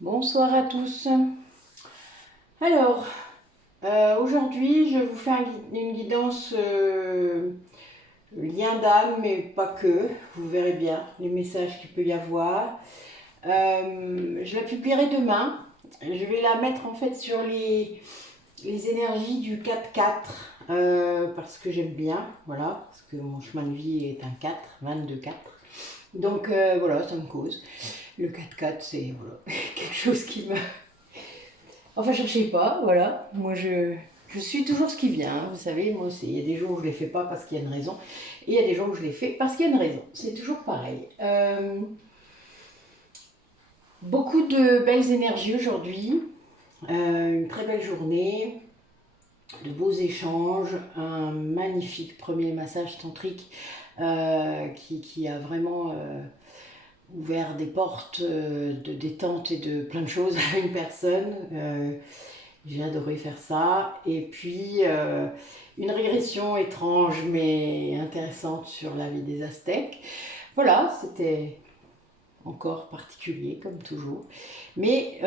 Bonsoir à tous. Alors, aujourd'hui, je vous fais une guidance lien d'âme, mais pas que. Vous verrez bien les messages qu'il peut y avoir. Je la publierai demain. Je vais la mettre en fait sur les énergies du 4-4 parce que j'aime bien, voilà, parce que mon chemin de vie est un 4, 22-4. Donc voilà, ça me cause. Le 4-4, c'est voilà, quelque chose qui me... Enfin, cherchez pas, voilà. Moi, je suis toujours ce qui vient. Hein. Vous savez, moi, il y a des jours où je ne les fais pas parce qu'il y a une raison. Et il y a des jours où je les fais parce qu'il y a une raison. C'est toujours pareil. Beaucoup de belles énergies aujourd'hui. Une très belle journée. De beaux échanges. Un magnifique premier massage tantrique qui a vraiment... ouvert des portes de détente et de plein de choses à une personne. J'ai adoré faire ça. Et puis, une régression étrange mais intéressante sur la vie des Aztèques. Voilà, c'était encore particulier, comme toujours. Mais,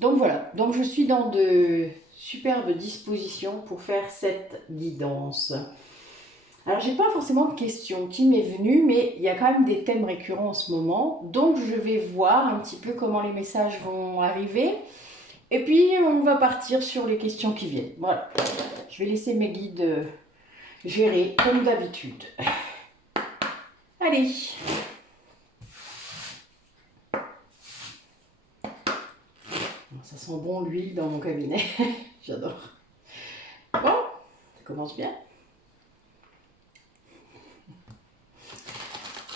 donc voilà. Donc je suis dans de superbes dispositions pour faire cette guidance. Alors, j'ai pas forcément de questions qui m'est venue, mais il y a quand même des thèmes récurrents en ce moment. Donc, je vais voir un petit peu comment les messages vont arriver. Et puis, on va partir sur les questions qui viennent. Voilà. Je vais laisser mes guides gérer comme d'habitude. Allez. Ça sent bon l'huile dans mon cabinet. J'adore. Bon, ça commence bien.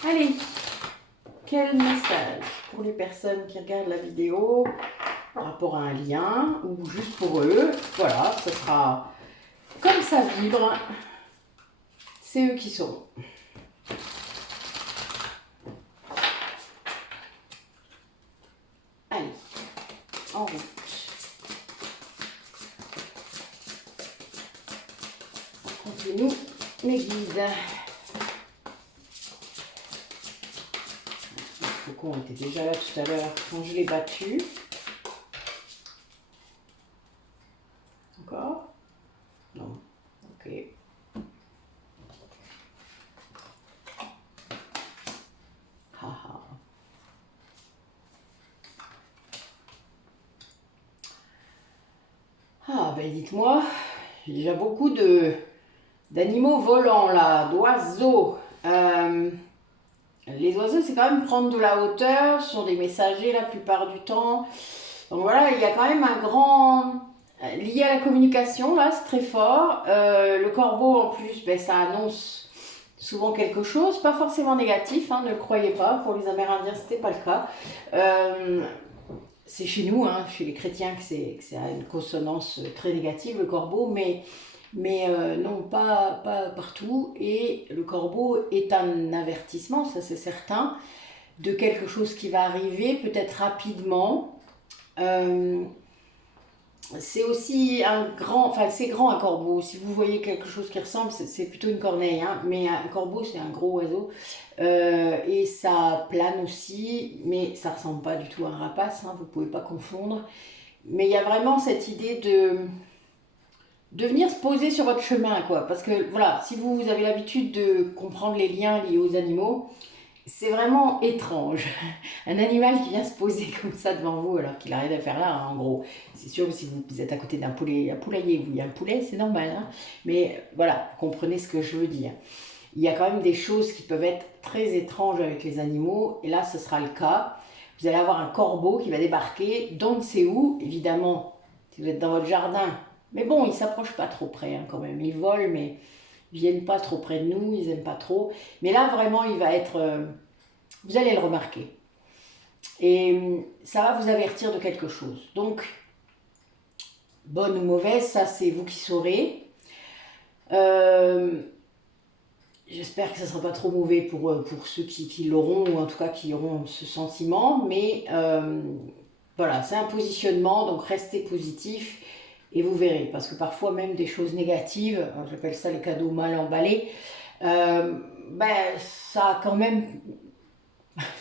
Allez. Quel message pour les personnes qui regardent la vidéo par rapport à un lien ou juste pour eux? Voilà, ce sera comme ça vibre. C'est eux qui sauront. Allez, en route. Racontez-nous mes guides. Le faucon était déjà là tout à l'heure quand je l'ai battu. Encore? Non. Ok. Haha. Ah ben dites-moi, il y a déjà beaucoup d'animaux volants là, d'oiseaux. Les oiseaux, c'est quand même prendre de la hauteur, ce sont des messagers la plupart du temps. Donc voilà, il y a quand même un grand... lié à la communication, là, c'est très fort. Le corbeau, en plus, ben, ça annonce souvent quelque chose, pas forcément négatif, hein, ne le croyez pas. Pour les Amérindiens, c'était pas le cas. C'est chez nous, hein, chez les chrétiens, que c'est à une consonance très négative, le corbeau, mais non, pas partout. Et le corbeau est un avertissement, ça c'est certain, de quelque chose qui va arriver, peut-être rapidement. C'est aussi un grand, enfin c'est grand un corbeau. Si vous voyez quelque chose qui ressemble, c'est plutôt une corneille, hein, mais un corbeau c'est un gros oiseau et ça plane aussi, mais ça ressemble pas du tout à un rapace, hein, vous pouvez pas confondre. Mais il y a vraiment cette idée de venir se poser sur votre chemin, quoi. Parce que voilà, si vous avez l'habitude de comprendre les liens liés aux animaux, c'est vraiment étrange. Un animal qui vient se poser comme ça devant vous alors qu'il n'a rien à faire là, hein, en gros. C'est sûr que si vous êtes à côté d'un poulet, un poulailler, vous, il y a un poulet, c'est normal. Hein. Mais voilà, vous comprenez ce que je veux dire. Il y a quand même des choses qui peuvent être très étranges avec les animaux, et là ce sera le cas. Vous allez avoir un corbeau qui va débarquer d'on ne sait où, évidemment, si vous êtes dans votre jardin. Mais bon, ils ne s'approchent pas trop près hein, quand même. Ils volent, mais ils viennent pas trop près de nous, ils n'aiment pas trop. Mais là, vraiment, il va être... vous allez le remarquer. Et ça va vous avertir de quelque chose. Donc, bonne ou mauvaise, ça c'est vous qui saurez. J'espère que ça ne sera pas trop mauvais pour ceux qui l'auront, ou en tout cas qui auront ce sentiment. Mais voilà, c'est un positionnement, donc restez positif. Et vous verrez, parce que parfois même des choses négatives, j'appelle ça les cadeaux mal emballés, ben, ça a quand même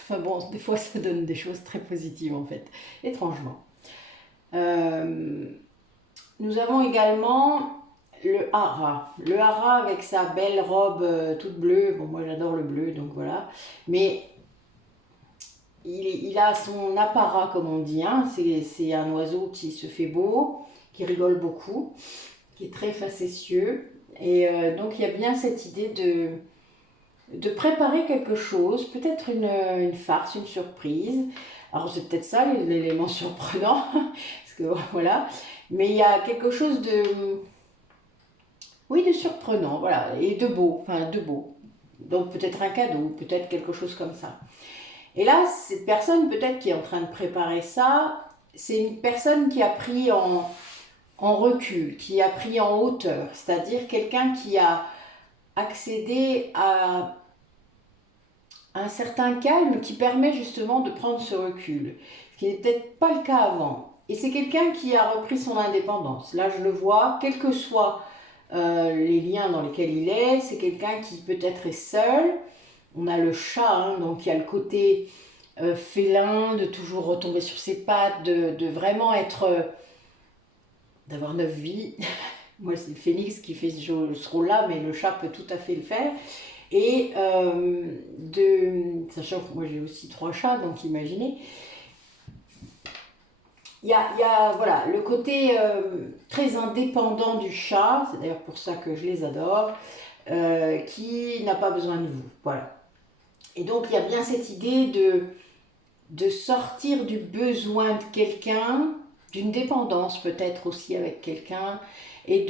Enfin bon, des fois ça donne des choses très positives en fait, étrangement. Euh, Nous avons également le hara. Le hara avec sa belle robe toute bleue. Bon, moi j'adore le bleu, donc voilà. Mais il a son apparat, comme on dit. Hein. C'est un oiseau qui se fait beau, qui rigole beaucoup, qui est très facétieux. Et donc il y a bien cette idée de préparer quelque chose, peut-être une farce, une surprise. Alors c'est peut-être ça l'élément surprenant, parce que voilà. Mais il y a quelque chose de, oui, de surprenant, voilà, et de beau, enfin de beau. Donc peut-être un cadeau, peut-être quelque chose comme ça. Et là, cette personne peut-être qui est en train de préparer ça, c'est une personne qui a pris en recul, qui a pris en hauteur, c'est-à-dire quelqu'un qui a accédé à un certain calme qui permet justement de prendre ce recul, ce qui n'est peut-être pas le cas avant. Et c'est quelqu'un qui a repris son indépendance. Là, je le vois, quels que soient les liens dans lesquels il est, c'est quelqu'un qui peut-être est seul. On a le chat, hein, donc il y a le côté félin, de toujours retomber sur ses pattes, de vraiment être, d'avoir 9 vies. Moi, c'est le phénix qui fait ce rôle-là, mais le chat peut tout à fait le faire. Et sachant que moi j'ai aussi 3 chats, donc imaginez. Il y a voilà, le côté très indépendant du chat, c'est d'ailleurs pour ça que je les adore, qui n'a pas besoin de vous. Voilà. Et donc il y a bien cette idée de sortir du besoin de quelqu'un, d'une dépendance peut-être aussi avec quelqu'un, et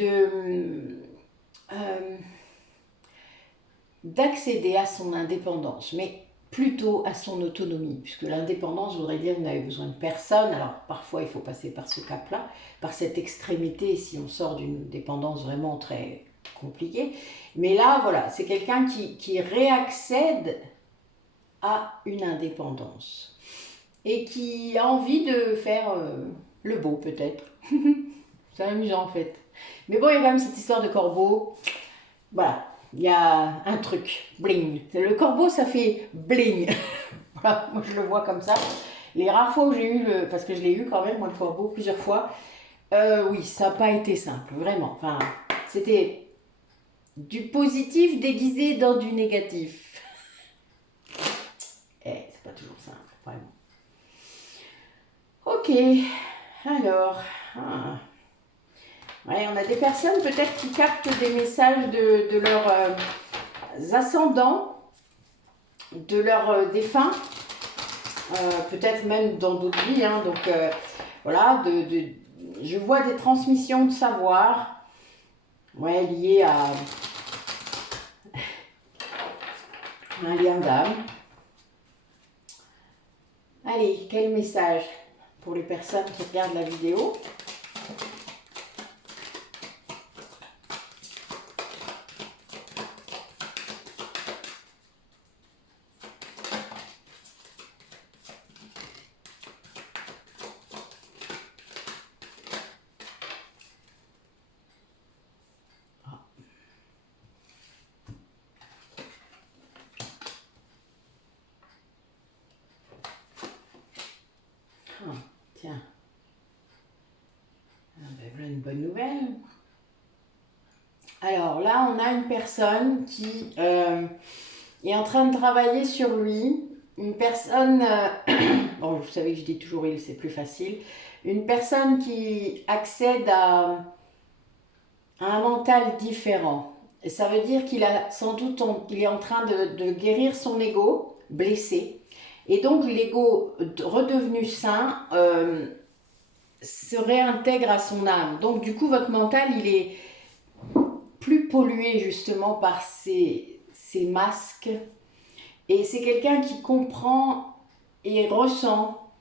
d'accéder à son indépendance, mais plutôt à son autonomie, puisque l'indépendance voudrait dire que vous n'avez besoin de personne. Alors parfois il faut passer par ce cap-là, par cette extrémité, si on sort d'une dépendance vraiment très compliquée. Mais là, voilà, c'est quelqu'un qui réaccède à une indépendance et qui a envie de faire le beau peut-être. C'est amusant en fait. Mais bon, il y a quand même cette histoire de corbeau. Voilà, il y a un truc, bling. Le corbeau, ça fait bling. Voilà, moi je le vois comme ça. Les rares fois où j'ai eu parce que je l'ai eu quand même, moi le corbeau, plusieurs fois, oui, ça n'a pas été simple, vraiment. Enfin, c'était du positif déguisé dans du négatif. C'est pas toujours simple, vraiment. Ok, alors. Ouais, on a des personnes peut-être qui captent des messages de leurs ascendants, de leurs défunts, peut-être même dans d'autres vies. Hein, donc voilà, je vois des transmissions de savoir, ouais, liées à un lien d'âme. Allez, quel message pour les personnes qui regardent la vidéo? Tiens, voilà une bonne nouvelle. Alors là, on a une personne qui est en train de travailler sur lui. Une personne, bon, vous savez que je dis toujours il, c'est plus facile. Une personne qui accède à un mental différent. Et ça veut dire qu'il a sans doute, il est en train de guérir son ego blessé. Et donc l'ego redevenu sain se réintègre à son âme. Donc du coup, votre mental, il est plus pollué justement par ces masques. Et c'est quelqu'un qui comprend et ressent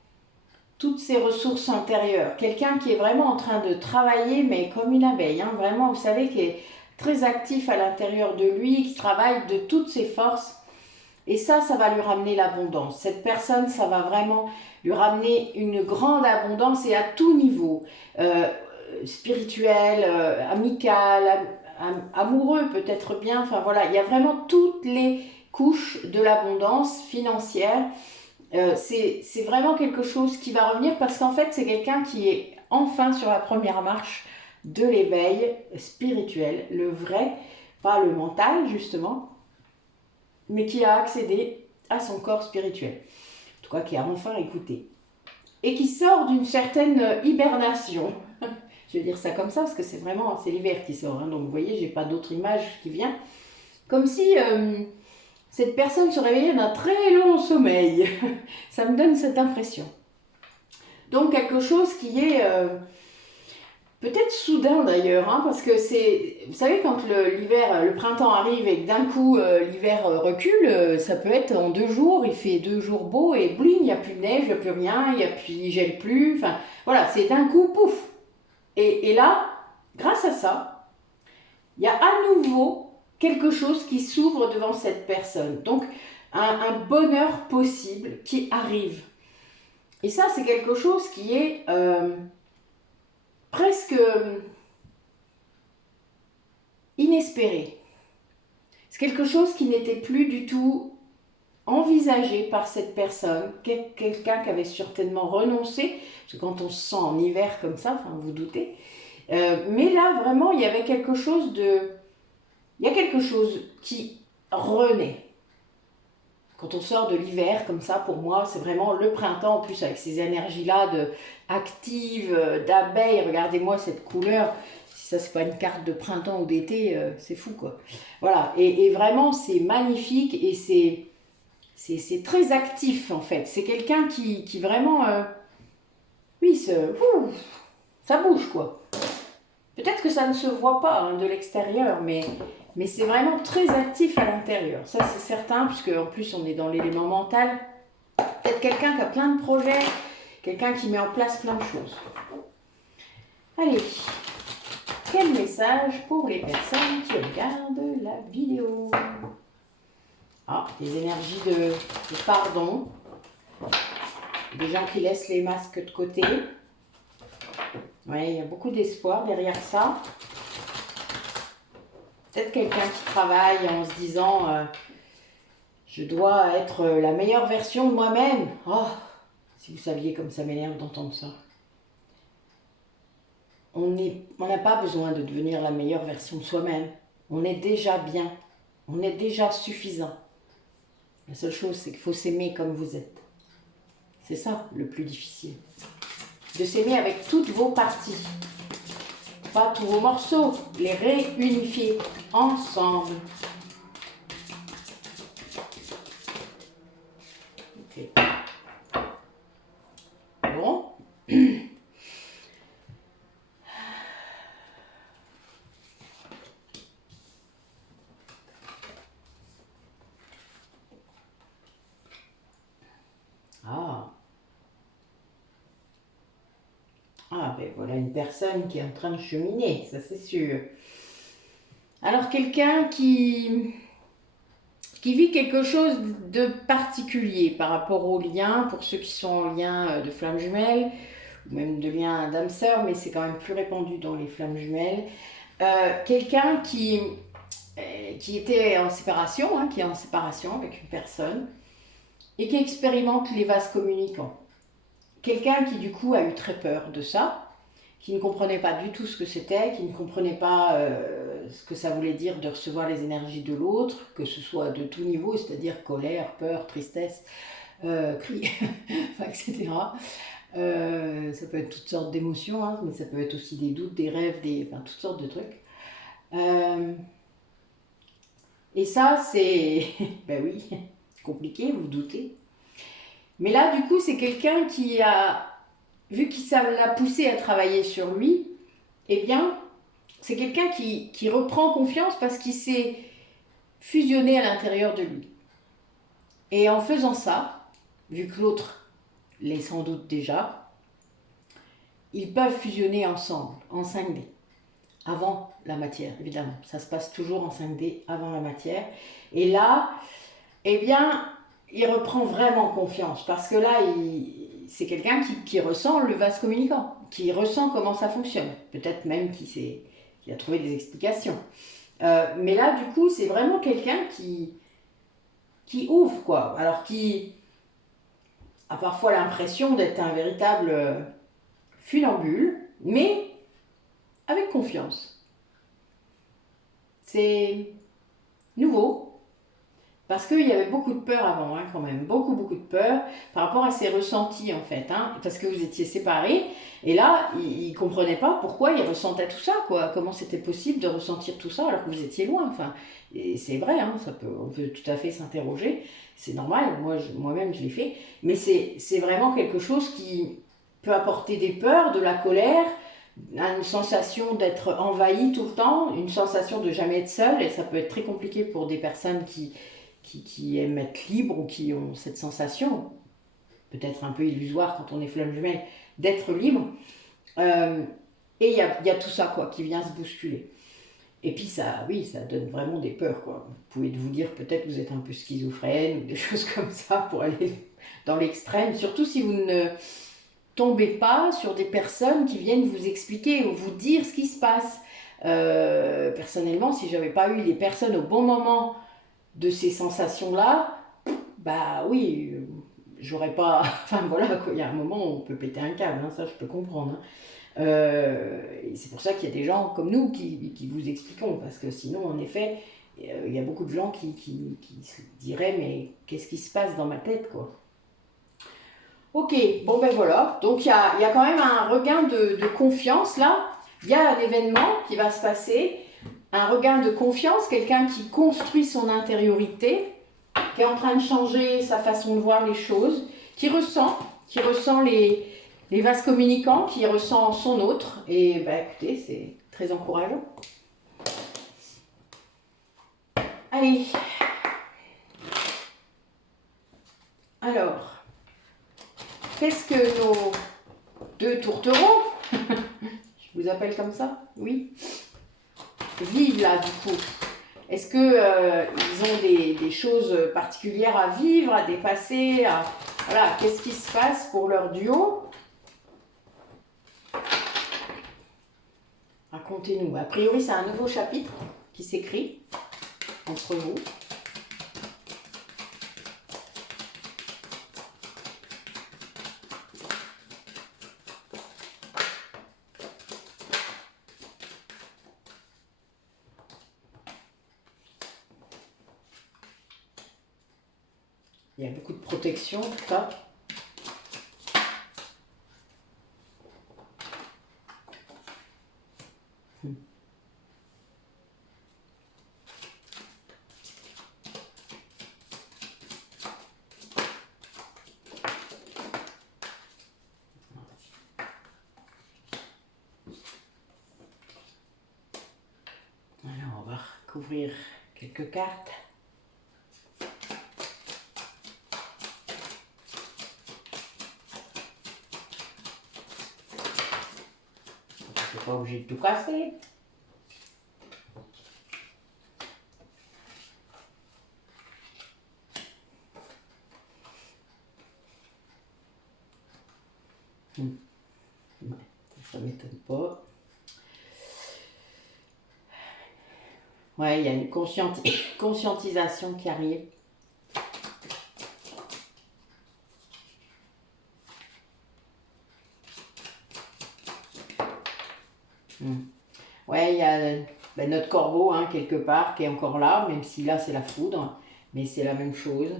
toutes ses ressources intérieures. Quelqu'un qui est vraiment en train de travailler, mais comme une abeille. Hein, vraiment, vous savez, qui est très actif à l'intérieur de lui, qui travaille de toutes ses forces. Et ça va lui ramener l'abondance. Cette personne, ça va vraiment lui ramener une grande abondance et à tout niveau. Spirituel, amical, amoureux peut-être bien. Enfin voilà, il y a vraiment toutes les couches de l'abondance financière C'est vraiment quelque chose qui va revenir parce qu'en fait, c'est quelqu'un qui est enfin sur la première marche de l'éveil spirituel, le vrai, pas le mental justement, mais qui a accédé à son corps spirituel. En tout cas, qui a enfin écouté. Et qui sort d'une certaine hibernation. Je vais dire ça comme ça parce que c'est l'hiver qui sort. Hein. Donc vous voyez, j'ai pas d'autre image qui vient. Comme si cette personne se réveillait d'un très long sommeil. Ça me donne cette impression. Donc quelque chose qui est peut-être soudain d'ailleurs, hein, parce que vous savez, quand l'hiver, le printemps arrive et que d'un coup l'hiver recule, ça peut être en 2 jours, il fait 2 jours beau et bling, il n'y a plus de neige, il n'y a plus rien, il gèle plus, enfin voilà, c'est d'un coup, pouf. Et là, grâce à ça, il y a à nouveau quelque chose qui s'ouvre devant cette personne. Donc un bonheur possible qui arrive. Et ça, c'est quelque chose qui est presque inespéré. C'est quelque chose qui n'était plus du tout envisagé par cette personne, quelqu'un qui avait certainement renoncé, parce que quand on se sent en hiver comme ça, enfin vous doutez, mais là vraiment il y avait quelque chose il y a quelque chose qui renaît. Quand on sort de l'hiver comme ça, pour moi, c'est vraiment le printemps, en plus avec ces énergies-là actives, d'abeilles. Regardez-moi cette couleur. Si ça, c'est pas une carte de printemps ou d'été, c'est fou, quoi. Voilà, et vraiment, c'est magnifique et c'est très actif, en fait. C'est quelqu'un qui vraiment, oui, ça bouge, quoi. Peut-être que ça ne se voit pas hein, de l'extérieur, mais c'est vraiment très actif à l'intérieur. Ça, c'est certain, puisque en plus, on est dans l'élément mental. Peut-être quelqu'un qui a plein de projets, quelqu'un qui met en place plein de choses. Allez, quel message pour les personnes qui regardent la vidéo? Ah, des énergies de pardon, des gens qui laissent les masques de côté. Ouais, il y a beaucoup d'espoir derrière ça. Peut-être quelqu'un qui travaille en se disant je dois être la meilleure version de moi-même. Oh, si vous saviez comme ça m'énerve d'entendre ça. On n'a pas besoin de devenir la meilleure version de soi-même. On est déjà bien. On est déjà suffisant. La seule chose, c'est qu'il faut s'aimer comme vous êtes. C'est ça le plus difficile. De s'aimer avec toutes vos parties. Pas tous vos morceaux. Les réunifier ensemble. Okay. Bon. Ah, ben voilà une personne qui est en train de cheminer, ça c'est sûr. Alors quelqu'un qui vit quelque chose de particulier par rapport aux liens, pour ceux qui sont en lien de flammes jumelles, ou même de lien d'âme sœur, mais c'est quand même plus répandu dans les flammes jumelles. Quelqu'un qui était en séparation, hein, qui est en séparation avec une personne, et qui expérimente les vases communicants. Quelqu'un qui du coup a eu très peur de ça, qui ne comprenait pas du tout ce que c'était, qui ne comprenait pas ce que ça voulait dire de recevoir les énergies de l'autre, que ce soit de tout niveau, c'est-à-dire colère, peur, tristesse, cri, enfin, etc. Ça peut être toutes sortes d'émotions, hein, mais ça peut être aussi des doutes, des rêves, enfin, toutes sortes de trucs. Et ça, c'est, ben oui, compliqué, vous vous doutez. Mais là, du coup, c'est quelqu'un qui a, vu que ça l'a poussé à travailler sur lui, eh bien, c'est quelqu'un qui reprend confiance parce qu'il s'est fusionné à l'intérieur de lui. Et en faisant ça, vu que l'autre l'est sans doute déjà, ils peuvent fusionner ensemble, en 5D, avant la matière, évidemment. Ça se passe toujours en 5D avant la matière. Et là, eh bien, il reprend vraiment confiance parce que là, c'est quelqu'un qui ressent le vase communicant, qui ressent comment ça fonctionne. Peut-être même qui a trouvé des explications. Mais là, du coup, c'est vraiment quelqu'un qui ouvre, quoi. Alors, qui a parfois l'impression d'être un véritable funambule, mais avec confiance. C'est nouveau, parce qu'il y avait beaucoup de peur avant, hein, quand même, beaucoup de peur par rapport à ses ressentis en fait, hein, parce que vous étiez séparés, et là, il ne comprenait pas pourquoi il ressentait tout ça, quoi, comment c'était possible de ressentir tout ça alors que vous étiez loin, enfin, et c'est vrai, hein, on peut tout à fait s'interroger, c'est normal, moi-même je l'ai fait, mais c'est vraiment quelque chose qui peut apporter des peurs, de la colère, une sensation d'être envahi tout le temps, une sensation de jamais être seul, et ça peut être très compliqué pour des personnes qui aiment être libres ou qui ont cette sensation, peut-être un peu illusoire quand on est flamme jumelle, d'être libre. Euh, et il y a tout ça quoi, qui vient se bousculer. Et puis ça, oui, ça donne vraiment des peurs, quoi. Vous pouvez vous dire peut-être que vous êtes un peu schizophrène ou des choses comme ça pour aller dans l'extrême, surtout si vous ne tombez pas sur des personnes qui viennent vous expliquer ou vous dire ce qui se passe. Personnellement, si j'avais pas eu des personnes au bon moment de ces sensations-là, bah oui, j'aurais pas. Enfin voilà, quoi. Il y a un moment où on peut péter un câble, hein, ça je peux comprendre. Hein. Et c'est pour ça qu'il y a des gens comme nous qui vous expliquons, parce que sinon, en effet, il y a beaucoup de gens qui se diraient mais qu'est-ce qui se passe dans ma tête, quoi. Ok, bon ben voilà, donc il y a quand même un regain de confiance là, il y a un événement qui va se passer, un regain de confiance, quelqu'un qui construit son intériorité, qui est en train de changer sa façon de voir les choses, qui ressent les vases communicants, qui ressent son autre, et ben écoutez, c'est très encourageant. Allez, alors, qu'est-ce que nos deux tourtereaux, je vous appelle comme ça, oui, vivent là du coup? Est-ce que ils ont des choses particulières à vivre, à dépasser, voilà, qu'est-ce qui se passe pour leur duo? Racontez-nous. A priori, c'est un nouveau chapitre qui s'écrit entre vous. Il y a beaucoup de protection, tout ça. Alors, on va recouvrir quelques cartes. Je suis pas obligée de tout casser. Ouais, ça m'étonne pas. Ouais, il y a une conscientisation qui arrive. Ouais, il y a ben, notre corbeau, hein, quelque part, qui est encore là, même si là c'est la foudre, mais c'est la même chose.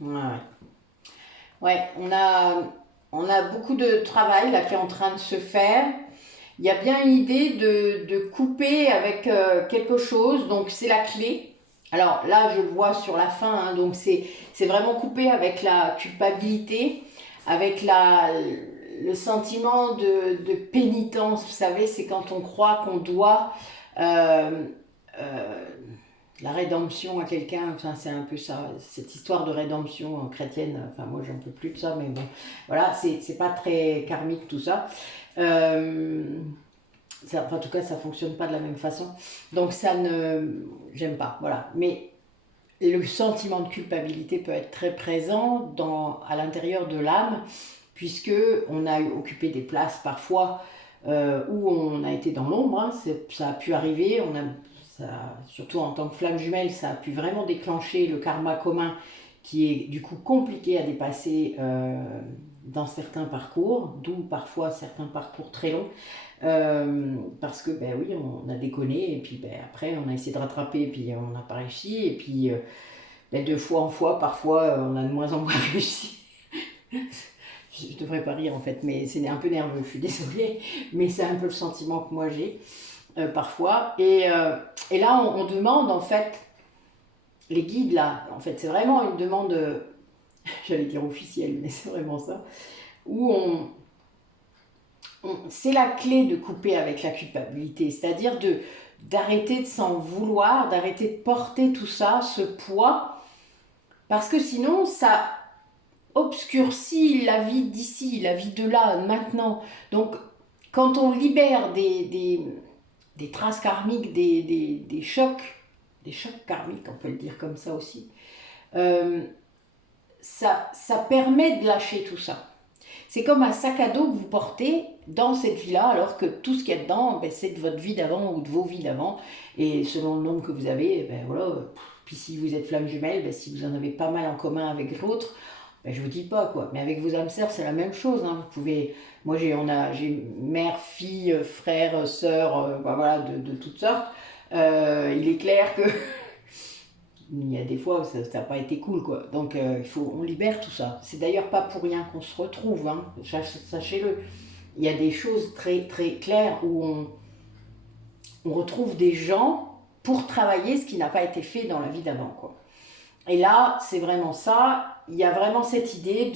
Ouais, ouais, on a beaucoup de travail là qui est en train de se faire. Il y a bien une idée de couper avec quelque chose, donc c'est la clé. Alors là, je le vois sur la fin, hein, donc c'est vraiment couper avec la culpabilité, avec le sentiment de pénitence. Vous savez, c'est quand on croit qu'on doit euh, euh, la rédemption à quelqu'un, enfin, c'est un peu ça, cette histoire de rédemption chrétienne, enfin moi j'en peux plus de ça, mais bon, voilà, c'est pas très karmique tout ça. Euh, enfin, en tout cas, ça fonctionne pas de la même façon. Donc ça ne... J'aime pas, voilà. Mais le sentiment de culpabilité peut être très présent à l'intérieur de l'âme puisque on a occupé des places parfois où on a été dans l'ombre, hein, ça a pu arriver, surtout en tant que flamme jumelle, ça a pu vraiment déclencher le karma commun qui est du coup compliqué à dépasser dans certains parcours, d'où parfois certains parcours très longs, parce que ben oui, on a déconné, et puis ben, après on a essayé de rattraper, et puis on n'a pas réussi, et puis ben, de fois en fois, parfois on a de moins en moins réussi. Je devrais pas rire en fait, mais c'est un peu nerveux, je suis désolée, mais c'est un peu le sentiment que moi j'ai parfois. Et là, on demande en fait, les guides là, en fait, c'est vraiment une demande, j'allais dire officielle, mais c'est vraiment ça, où c'est la clé de couper avec la culpabilité, c'est-à-dire d'arrêter de s'en vouloir, d'arrêter de porter tout ça, ce poids, parce que sinon ça obscurcit la vie d'ici, la vie de là, maintenant. Donc quand on libère des traces karmiques, des chocs karmiques, on peut le dire comme ça aussi, euh, ça permet de lâcher tout ça. C'est comme un sac à dos que vous portez dans cette vie-là, alors que tout ce qu'il y a dedans, ben, c'est de votre vie d'avant ou de vos vies d'avant. Et selon le nombre que vous avez, ben, voilà. Puis si vous êtes flamme jumelle, ben, si vous en avez pas mal en commun avec l'autre, ben, je vous dis pas quoi. Mais avec vos âmes sœurs, c'est la même chose. Hein. Vous pouvez, moi j'ai mère, fille, frère, sœur, ben, voilà, de toutes sortes. Il est clair que il y a des fois où ça n'a pas été cool quoi. Donc on libère tout ça. C'est d'ailleurs pas pour rien qu'on se retrouve, hein. Sachez-le. Il y a des choses très très claires où on retrouve des gens pour travailler ce qui n'a pas été fait dans la vie d'avant quoi. Et là, c'est vraiment ça. Il y a vraiment cette idée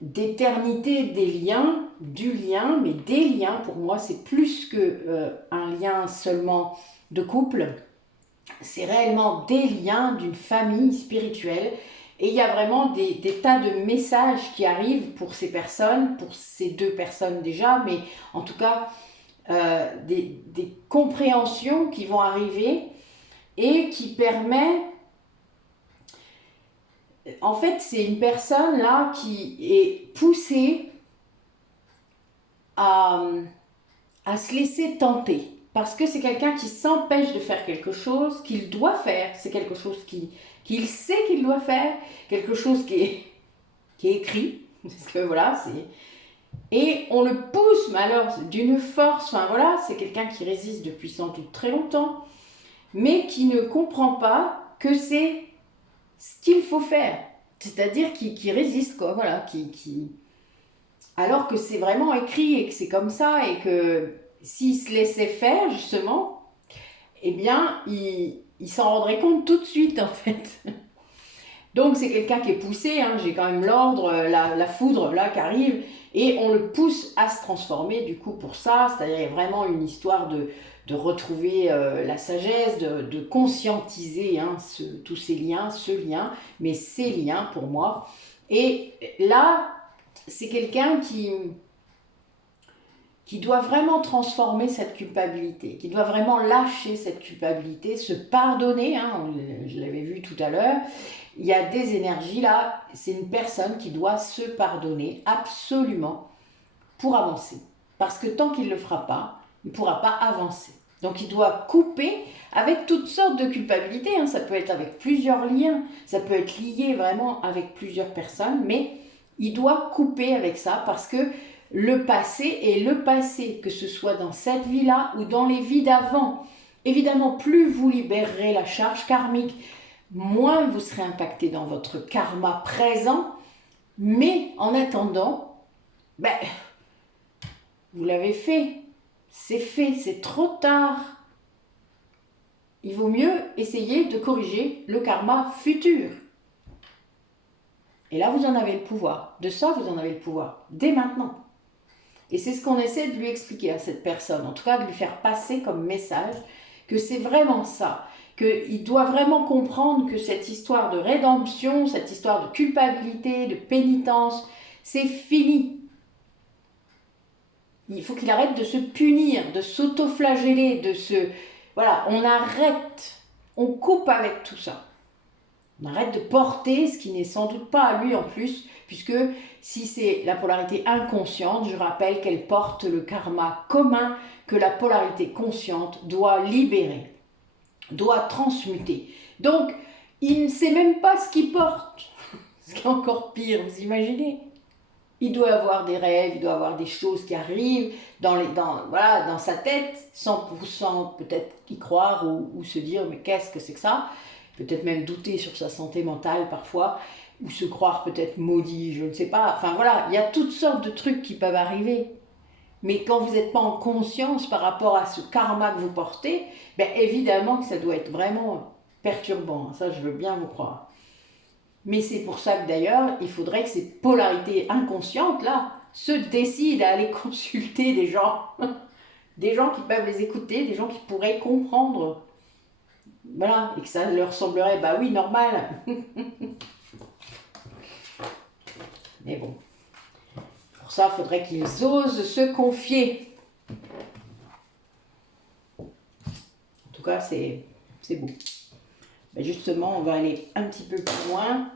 d'éternité des liens, du lien, mais des liens. Pour moi, c'est plus que un lien seulement de couple. C'est réellement des liens d'une famille spirituelle. Et il y a vraiment des tas de messages qui arrivent pour ces personnes, pour ces deux personnes déjà, mais en tout cas des compréhensions qui vont arriver et qui permet. En fait, c'est une personne là qui est poussée à, à se laisser tenter. Parce que c'est quelqu'un qui s'empêche de faire quelque chose qu'il doit faire. C'est quelque chose qu'il sait qu'il doit faire. Quelque chose qui est écrit. Parce que voilà, c'est... Et on le pousse, mais alors d'une force. Enfin voilà, c'est quelqu'un qui résiste depuis sans doute très longtemps. Mais qui ne comprend pas que c'est ce qu'il faut faire. C'est-à-dire qui résiste, quoi. Voilà, alors que c'est vraiment écrit et que c'est comme ça et que s'il se laissait faire, justement, eh bien, il s'en rendrait compte tout de suite, en fait. Donc, c'est quelqu'un qui est poussé, hein, j'ai quand même l'ordre, la foudre, là, qui arrive, et on le pousse à se transformer, du coup, pour ça. C'est-à-dire, il y a vraiment une histoire de retrouver la sagesse, de conscientiser hein, tous ces liens, ce lien, mais ces liens, pour moi. Et là, c'est quelqu'un qui doit vraiment transformer cette culpabilité, qui doit vraiment lâcher cette culpabilité, se pardonner, hein, je l'avais vu tout à l'heure, il y a des énergies là, c'est une personne qui doit se pardonner absolument pour avancer. Parce que tant qu'il ne le fera pas, il ne pourra pas avancer. Donc il doit couper avec toutes sortes de culpabilités, hein. Ça peut être avec plusieurs liens, ça peut être lié vraiment avec plusieurs personnes, mais il doit couper avec ça parce que le passé est le passé, que ce soit dans cette vie-là ou dans les vies d'avant. Évidemment, plus vous libérerez la charge karmique, moins vous serez impacté dans votre karma présent, mais en attendant, ben, vous l'avez fait, c'est trop tard. Il vaut mieux essayer de corriger le karma futur. Et là, vous en avez le pouvoir. De ça, vous en avez le pouvoir. Dès maintenant. Et c'est ce qu'on essaie de lui expliquer à cette personne. En tout cas, de lui faire passer comme message que c'est vraiment ça. Qu'il doit vraiment comprendre que cette histoire de rédemption, cette histoire de culpabilité, de pénitence, c'est fini. Il faut qu'il arrête de se punir, de s'auto-flageller, de se... Voilà, on arrête. On coupe avec tout ça. On arrête de porter ce qui n'est sans doute pas à lui en plus puisque si c'est la polarité inconsciente, je rappelle qu'elle porte le karma commun que la polarité consciente doit libérer, doit transmuter. Donc, il ne sait même pas ce qu'il porte, ce qui est encore pire, vous imaginez? Il doit avoir des rêves, il doit avoir des choses qui arrivent dans sa tête, sans peut-être y croire ou se dire mais qu'est-ce que c'est que ça? Peut-être même douter sur sa santé mentale parfois, ou se croire peut-être maudit, je ne sais pas. Enfin voilà, il y a toutes sortes de trucs qui peuvent arriver. Mais quand vous n'êtes pas en conscience par rapport à ce karma que vous portez, ben évidemment que ça doit être vraiment perturbant. Ça, je veux bien vous croire. Mais c'est pour ça que d'ailleurs, il faudrait que ces polarités inconscientes, là, se décident à aller consulter des gens. Des gens qui peuvent les écouter, des gens qui pourraient comprendre. Voilà, et que ça leur semblerait, bah oui, normal. Mais bon, pour ça, il faudrait qu'ils osent se confier. En tout cas, c'est beau. Ben justement, on va aller un petit peu plus loin.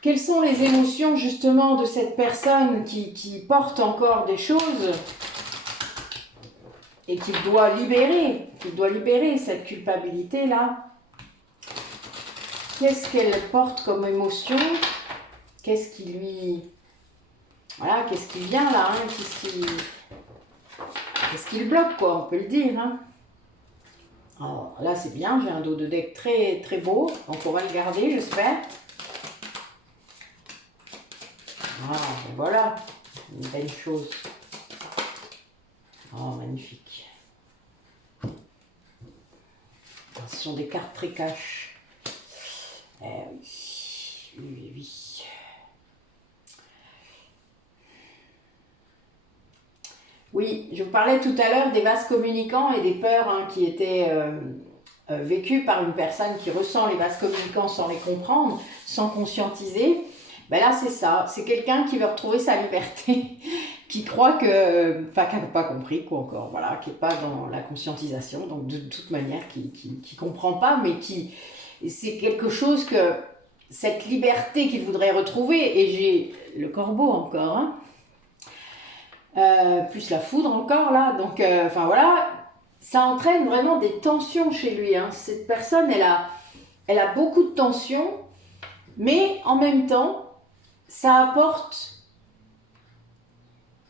Quelles sont les émotions justement de cette personne qui porte encore des choses et qui doit libérer cette culpabilité-là? Qu'est-ce qu'elle porte comme émotion? Qu'est-ce qui lui... Voilà, qu'est-ce qui vient là, hein? Qu'est-ce qui le bloque, quoi, on peut le dire, hein? Alors là, c'est bien, j'ai un dos de deck très, très beau, donc on va le garder, j'espère. Ah, ben voilà, une belle chose. Oh, magnifique. Ce sont des cartes très cash. Eh oui, oui, oui. Oui, je vous parlais tout à l'heure des vases communicants et des peurs hein, qui étaient vécues par une personne qui ressent les vases communicants sans les comprendre, sans conscientiser. Ben là, c'est ça. C'est quelqu'un qui veut retrouver sa liberté, qui croit que... Enfin, qui n'a pas compris, quoi, encore. Voilà, qui n'est pas dans la conscientisation. Donc, de toute manière, qui ne comprend pas, mais qui... C'est quelque chose que... Cette liberté qu'il voudrait retrouver, et j'ai le corbeau encore, hein, plus la foudre encore, là. Donc, enfin, voilà. Ça entraîne vraiment des tensions chez lui. Hein. Cette personne, elle a beaucoup de tensions, mais en même temps, ça apporte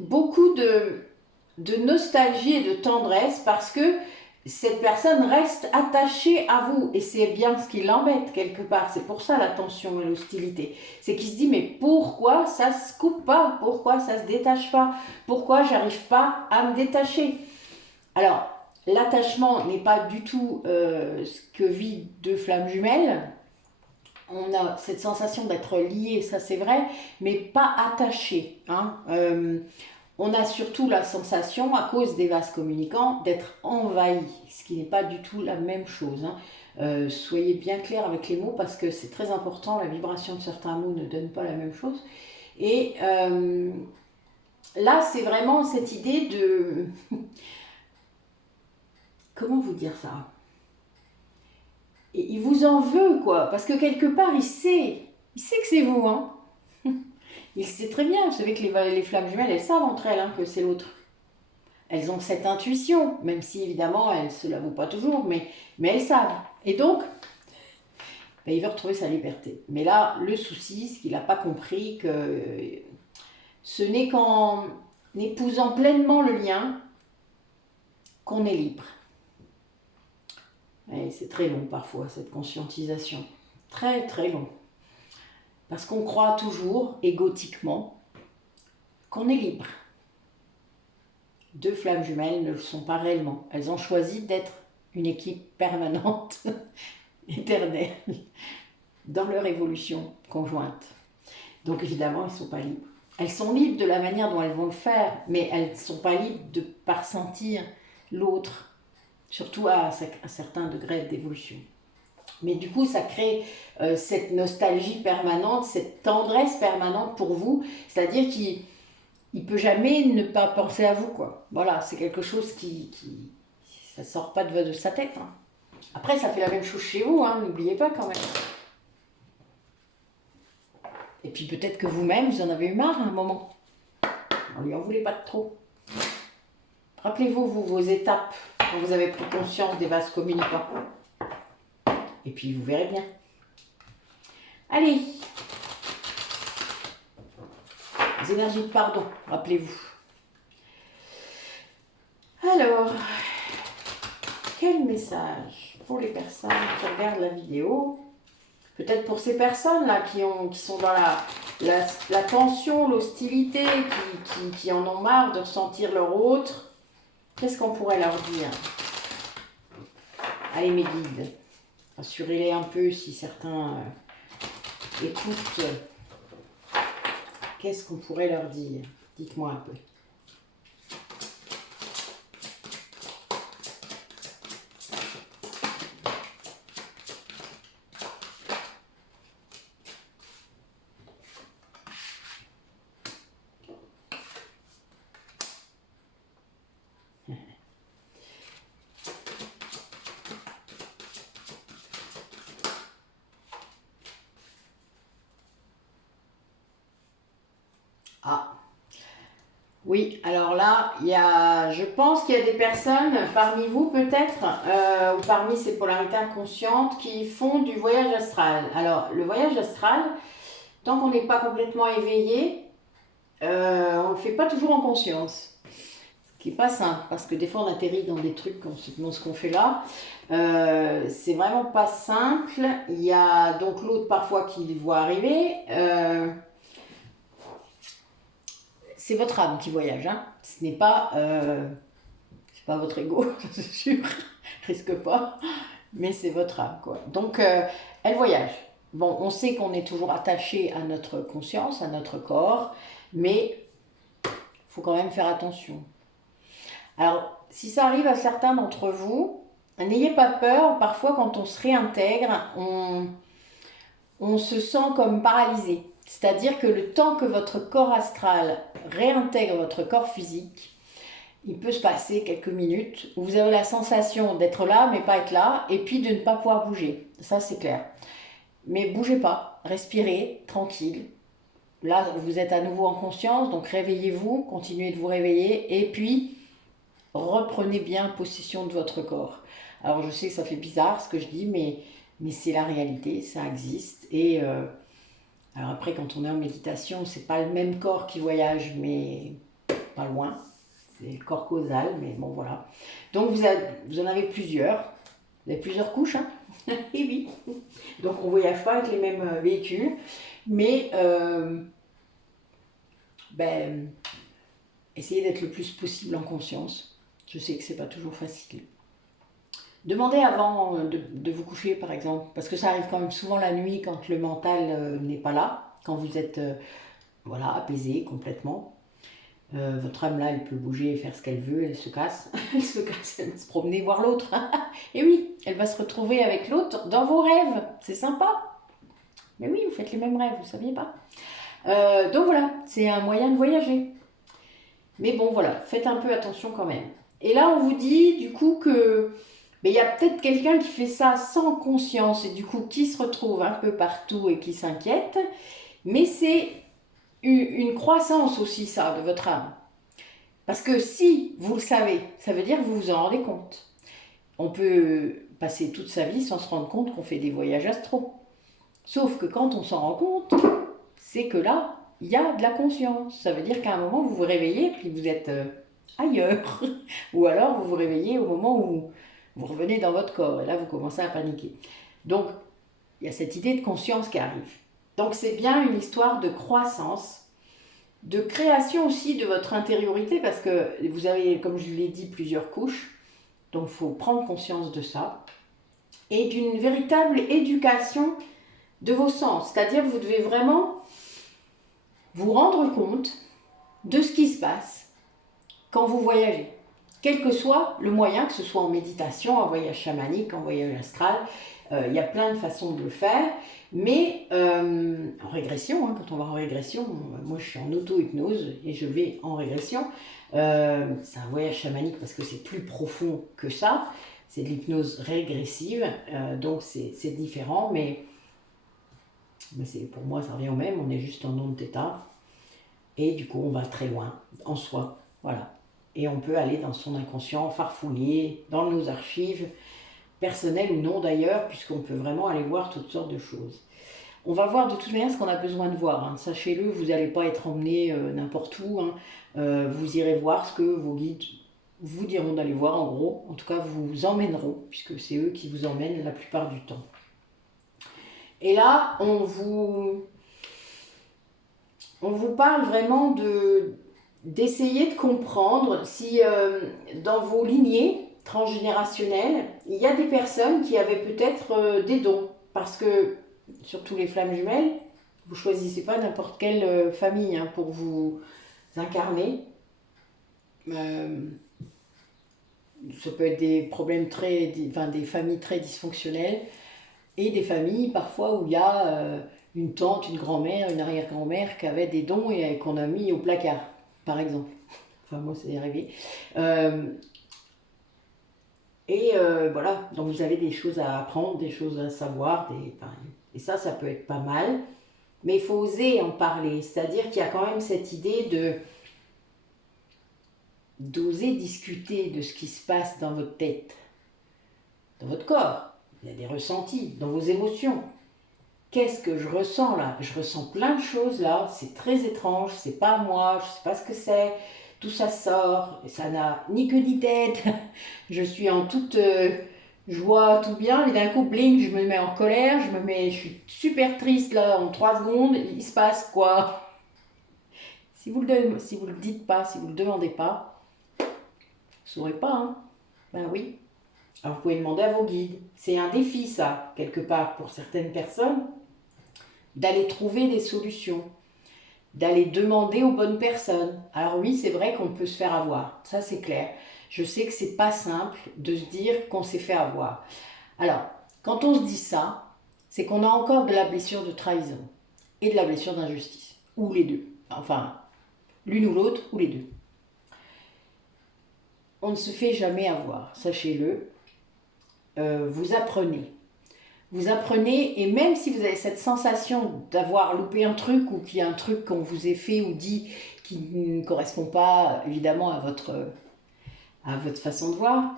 beaucoup de nostalgie et de tendresse parce que cette personne reste attachée à vous et c'est bien ce qui l'embête quelque part. C'est pour ça la tension et l'hostilité. C'est qu'il se dit mais pourquoi ça se coupe pas? Pourquoi ça se détache pas? Pourquoi j'arrive pas à me détacher? Alors, l'attachement n'est pas du tout ce que vit deux flammes jumelles. On a cette sensation d'être lié, ça c'est vrai, mais pas attaché. Hein. On a surtout la sensation, à cause des vases communicants, d'être envahi, ce qui n'est pas du tout la même chose. Hein. Soyez bien clairs avec les mots parce que c'est très important, la vibration de certains mots ne donne pas la même chose. Et là, c'est vraiment cette idée de... Comment vous dire ça? Et il vous en veut, quoi, parce que quelque part, il sait que c'est vous, hein. Il sait très bien, vous savez que les flammes jumelles, elles savent entre elles hein, que c'est l'autre. Elles ont cette intuition, même si évidemment, elles ne se l'avouent pas toujours, mais elles savent. Et donc, ben, il veut retrouver sa liberté. Mais là, le souci, c'est qu'il n'a pas compris que ce n'est qu'en épousant pleinement le lien qu'on est libre. Et c'est très long parfois, cette conscientisation. Très, très long. Parce qu'on croit toujours, égotiquement, qu'on est libre. Deux flammes jumelles ne le sont pas réellement. Elles ont choisi d'être une équipe permanente, éternelle, dans leur évolution conjointe. Donc évidemment, elles ne sont pas libres. Elles sont libres de la manière dont elles vont le faire, mais elles ne sont pas libres de ne pas ressentir l'autre, surtout à un certain degré d'évolution. Mais du coup, ça crée cette nostalgie permanente, cette tendresse permanente pour vous, c'est-à-dire qu'il ne peut jamais ne pas penser à vous, quoi. Voilà, c'est quelque chose qui ça ne sort pas de sa tête. Hein. Après, ça fait la même chose chez vous, hein, n'oubliez pas quand même. Et puis peut-être que vous-même, vous en avez eu marre à un moment. On lui en voulait pas de trop. Rappelez-vous, vos étapes, quand vous avez pris conscience des vases communicants. Et puis, vous verrez bien. Allez. Les énergies de pardon, rappelez-vous. Alors, quel message pour les personnes qui regardent la vidéo? Peut-être pour ces personnes-là qui sont dans la tension, l'hostilité, qui en ont marre de ressentir leur autre. Qu'est-ce qu'on pourrait leur dire? Allez, mes guides, rassurez-les un peu si certains écoutent. Qu'est-ce qu'on pourrait leur dire? Dites-moi un peu. Ah, oui, alors là, je pense qu'il y a des personnes parmi vous peut-être, ou parmi ces polarités inconscientes qui font du voyage astral. Alors, le voyage astral, tant qu'on n'est pas complètement éveillé, on ne le fait pas toujours en conscience. Ce qui n'est pas simple, parce que des fois on atterrit dans des trucs dans ce qu'on fait là. C'est vraiment pas simple. Il y a donc l'autre parfois qui le voit arriver. C'est votre âme qui voyage, hein. Ce n'est pas, c'est pas votre ego, c'est sûr, risque pas, mais c'est votre âme, quoi. Donc, elle voyage. Bon, on sait qu'on est toujours attaché à notre conscience, à notre corps, mais il faut quand même faire attention. Alors, si ça arrive à certains d'entre vous, n'ayez pas peur. Parfois, quand on se réintègre, on se sent comme paralysé. C'est-à-dire que le temps que votre corps astral réintègre votre corps physique, il peut se passer quelques minutes où vous avez la sensation d'être là, mais pas être là, et puis de ne pas pouvoir bouger. Ça, c'est clair. Mais bougez pas, respirez, tranquille. Là, vous êtes à nouveau en conscience, donc réveillez-vous, continuez de vous réveiller, et puis reprenez bien possession de votre corps. Alors, je sais que ça fait bizarre ce que je dis, mais c'est la réalité, ça existe. Et alors après, quand on est en méditation, c'est pas le même corps qui voyage, mais pas loin. C'est le corps causal, mais bon, voilà. Donc, vous en avez plusieurs. Vous avez plusieurs couches, hein. Et oui. Donc, on ne voyage pas avec les mêmes véhicules. Mais, essayez d'être le plus possible en conscience. Je sais que c'est pas toujours facile. Demandez avant de vous coucher, par exemple, parce que ça arrive quand même souvent la nuit quand le mental n'est pas là, quand vous êtes voilà, apaisé complètement. Votre âme là, elle peut bouger et faire ce qu'elle veut, elle se casse, elle se casse, elle va se promener voir l'autre. Et oui, elle va se retrouver avec l'autre dans vos rêves, c'est sympa. Mais oui, vous faites les mêmes rêves, vous ne saviez pas. Donc voilà, c'est un moyen de voyager. Mais bon voilà, faites un peu attention quand même. Et là, on vous dit du coup que il y a peut-être quelqu'un qui fait ça sans conscience et du coup qui se retrouve un peu partout et qui s'inquiète. Mais c'est une croissance aussi ça de votre âme. Parce que si vous le savez, ça veut dire que vous vous en rendez compte. On peut passer toute sa vie sans se rendre compte qu'on fait des voyages astraux. Sauf que quand on s'en rend compte, c'est que là, il y a de la conscience. Ça veut dire qu'à un moment, vous vous réveillez puis vous êtes ailleurs. Ou alors, vous vous réveillez au moment où vous revenez dans votre corps. Et là, vous commencez à paniquer. Donc, il y a cette idée de conscience qui arrive. Donc, c'est bien une histoire de croissance, de création aussi de votre intériorité, parce que vous avez, comme je l'ai dit, plusieurs couches. Donc, il faut prendre conscience de ça. Et d'une véritable éducation de vos sens. C'est-à-dire que vous devez vraiment vous rendre compte de ce qui se passe quand vous voyagez. Quel que soit le moyen, que ce soit en méditation, en voyage chamanique, en voyage astral, il y a plein de façons de le faire. Mais en régression, hein, quand on va en régression, moi je suis en auto-hypnose et je vais en régression. C'est un voyage chamanique parce que c'est plus profond que ça. C'est de l'hypnose régressive, donc c'est différent. Mais Mais pour moi, ça revient au même, on est juste en onde θ. Et du coup, on va très loin en soi. Voilà. Et on peut aller dans son inconscient, farfouiller dans nos archives, personnelles ou non d'ailleurs, puisqu'on peut vraiment aller voir toutes sortes de choses. On va voir de toute manière ce qu'on a besoin de voir. Hein. Sachez-le, vous n'allez pas être emmené n'importe où. Hein. Vous irez voir ce que vos guides vous diront d'aller voir, en gros. En tout cas, vous emmèneront, puisque c'est eux qui vous emmènent la plupart du temps. Et là, on vous parle vraiment d'essayer de comprendre si dans vos lignées transgénérationnelles, il y a des personnes qui avaient peut-être des dons. Parce que, surtout les flammes jumelles, vous ne choisissez pas n'importe quelle famille hein, pour vous incarner. Ça peut être des problèmes des familles très dysfonctionnelles et des familles parfois où il y a une tante, une grand-mère, une arrière-grand-mère qui avait des dons et qu'on a mis au placard, par exemple. Enfin, moi, c'est arrivé. Voilà, donc vous avez des choses à apprendre, des choses à savoir, et ça peut être pas mal. Mais il faut oser en parler, c'est-à-dire qu'il y a quand même cette idée d'oser discuter de ce qui se passe dans votre tête, dans votre corps. Il y a des ressentis, dans vos émotions. Qu'est-ce que je ressens là? Je ressens plein de choses là, c'est très étrange, c'est pas moi, je sais pas ce que c'est. Tout ça sort, et ça n'a ni queue ni tête. Je suis en toute joie, tout bien, et d'un coup, bling, je me mets en colère, je suis super triste là, en 3 secondes, il se passe quoi? Si vous le dites pas, si vous le demandez pas, vous saurez pas, hein? Ben oui. Alors vous pouvez demander à vos guides. C'est un défi ça, quelque part, pour certaines personnes, d'aller trouver des solutions, d'aller demander aux bonnes personnes. Alors oui, c'est vrai qu'on peut se faire avoir, ça c'est clair. Je sais que c'est pas simple de se dire qu'on s'est fait avoir. Alors, quand on se dit ça, c'est qu'on a encore de la blessure de trahison et de la blessure d'injustice, ou les deux. Enfin, l'une ou l'autre, ou les deux. On ne se fait jamais avoir, sachez-le. Vous apprenez. Vous apprenez, et même si vous avez cette sensation d'avoir loupé un truc ou qu'il y a un truc qu'on vous ait fait ou dit qui ne correspond pas évidemment à votre façon de voir,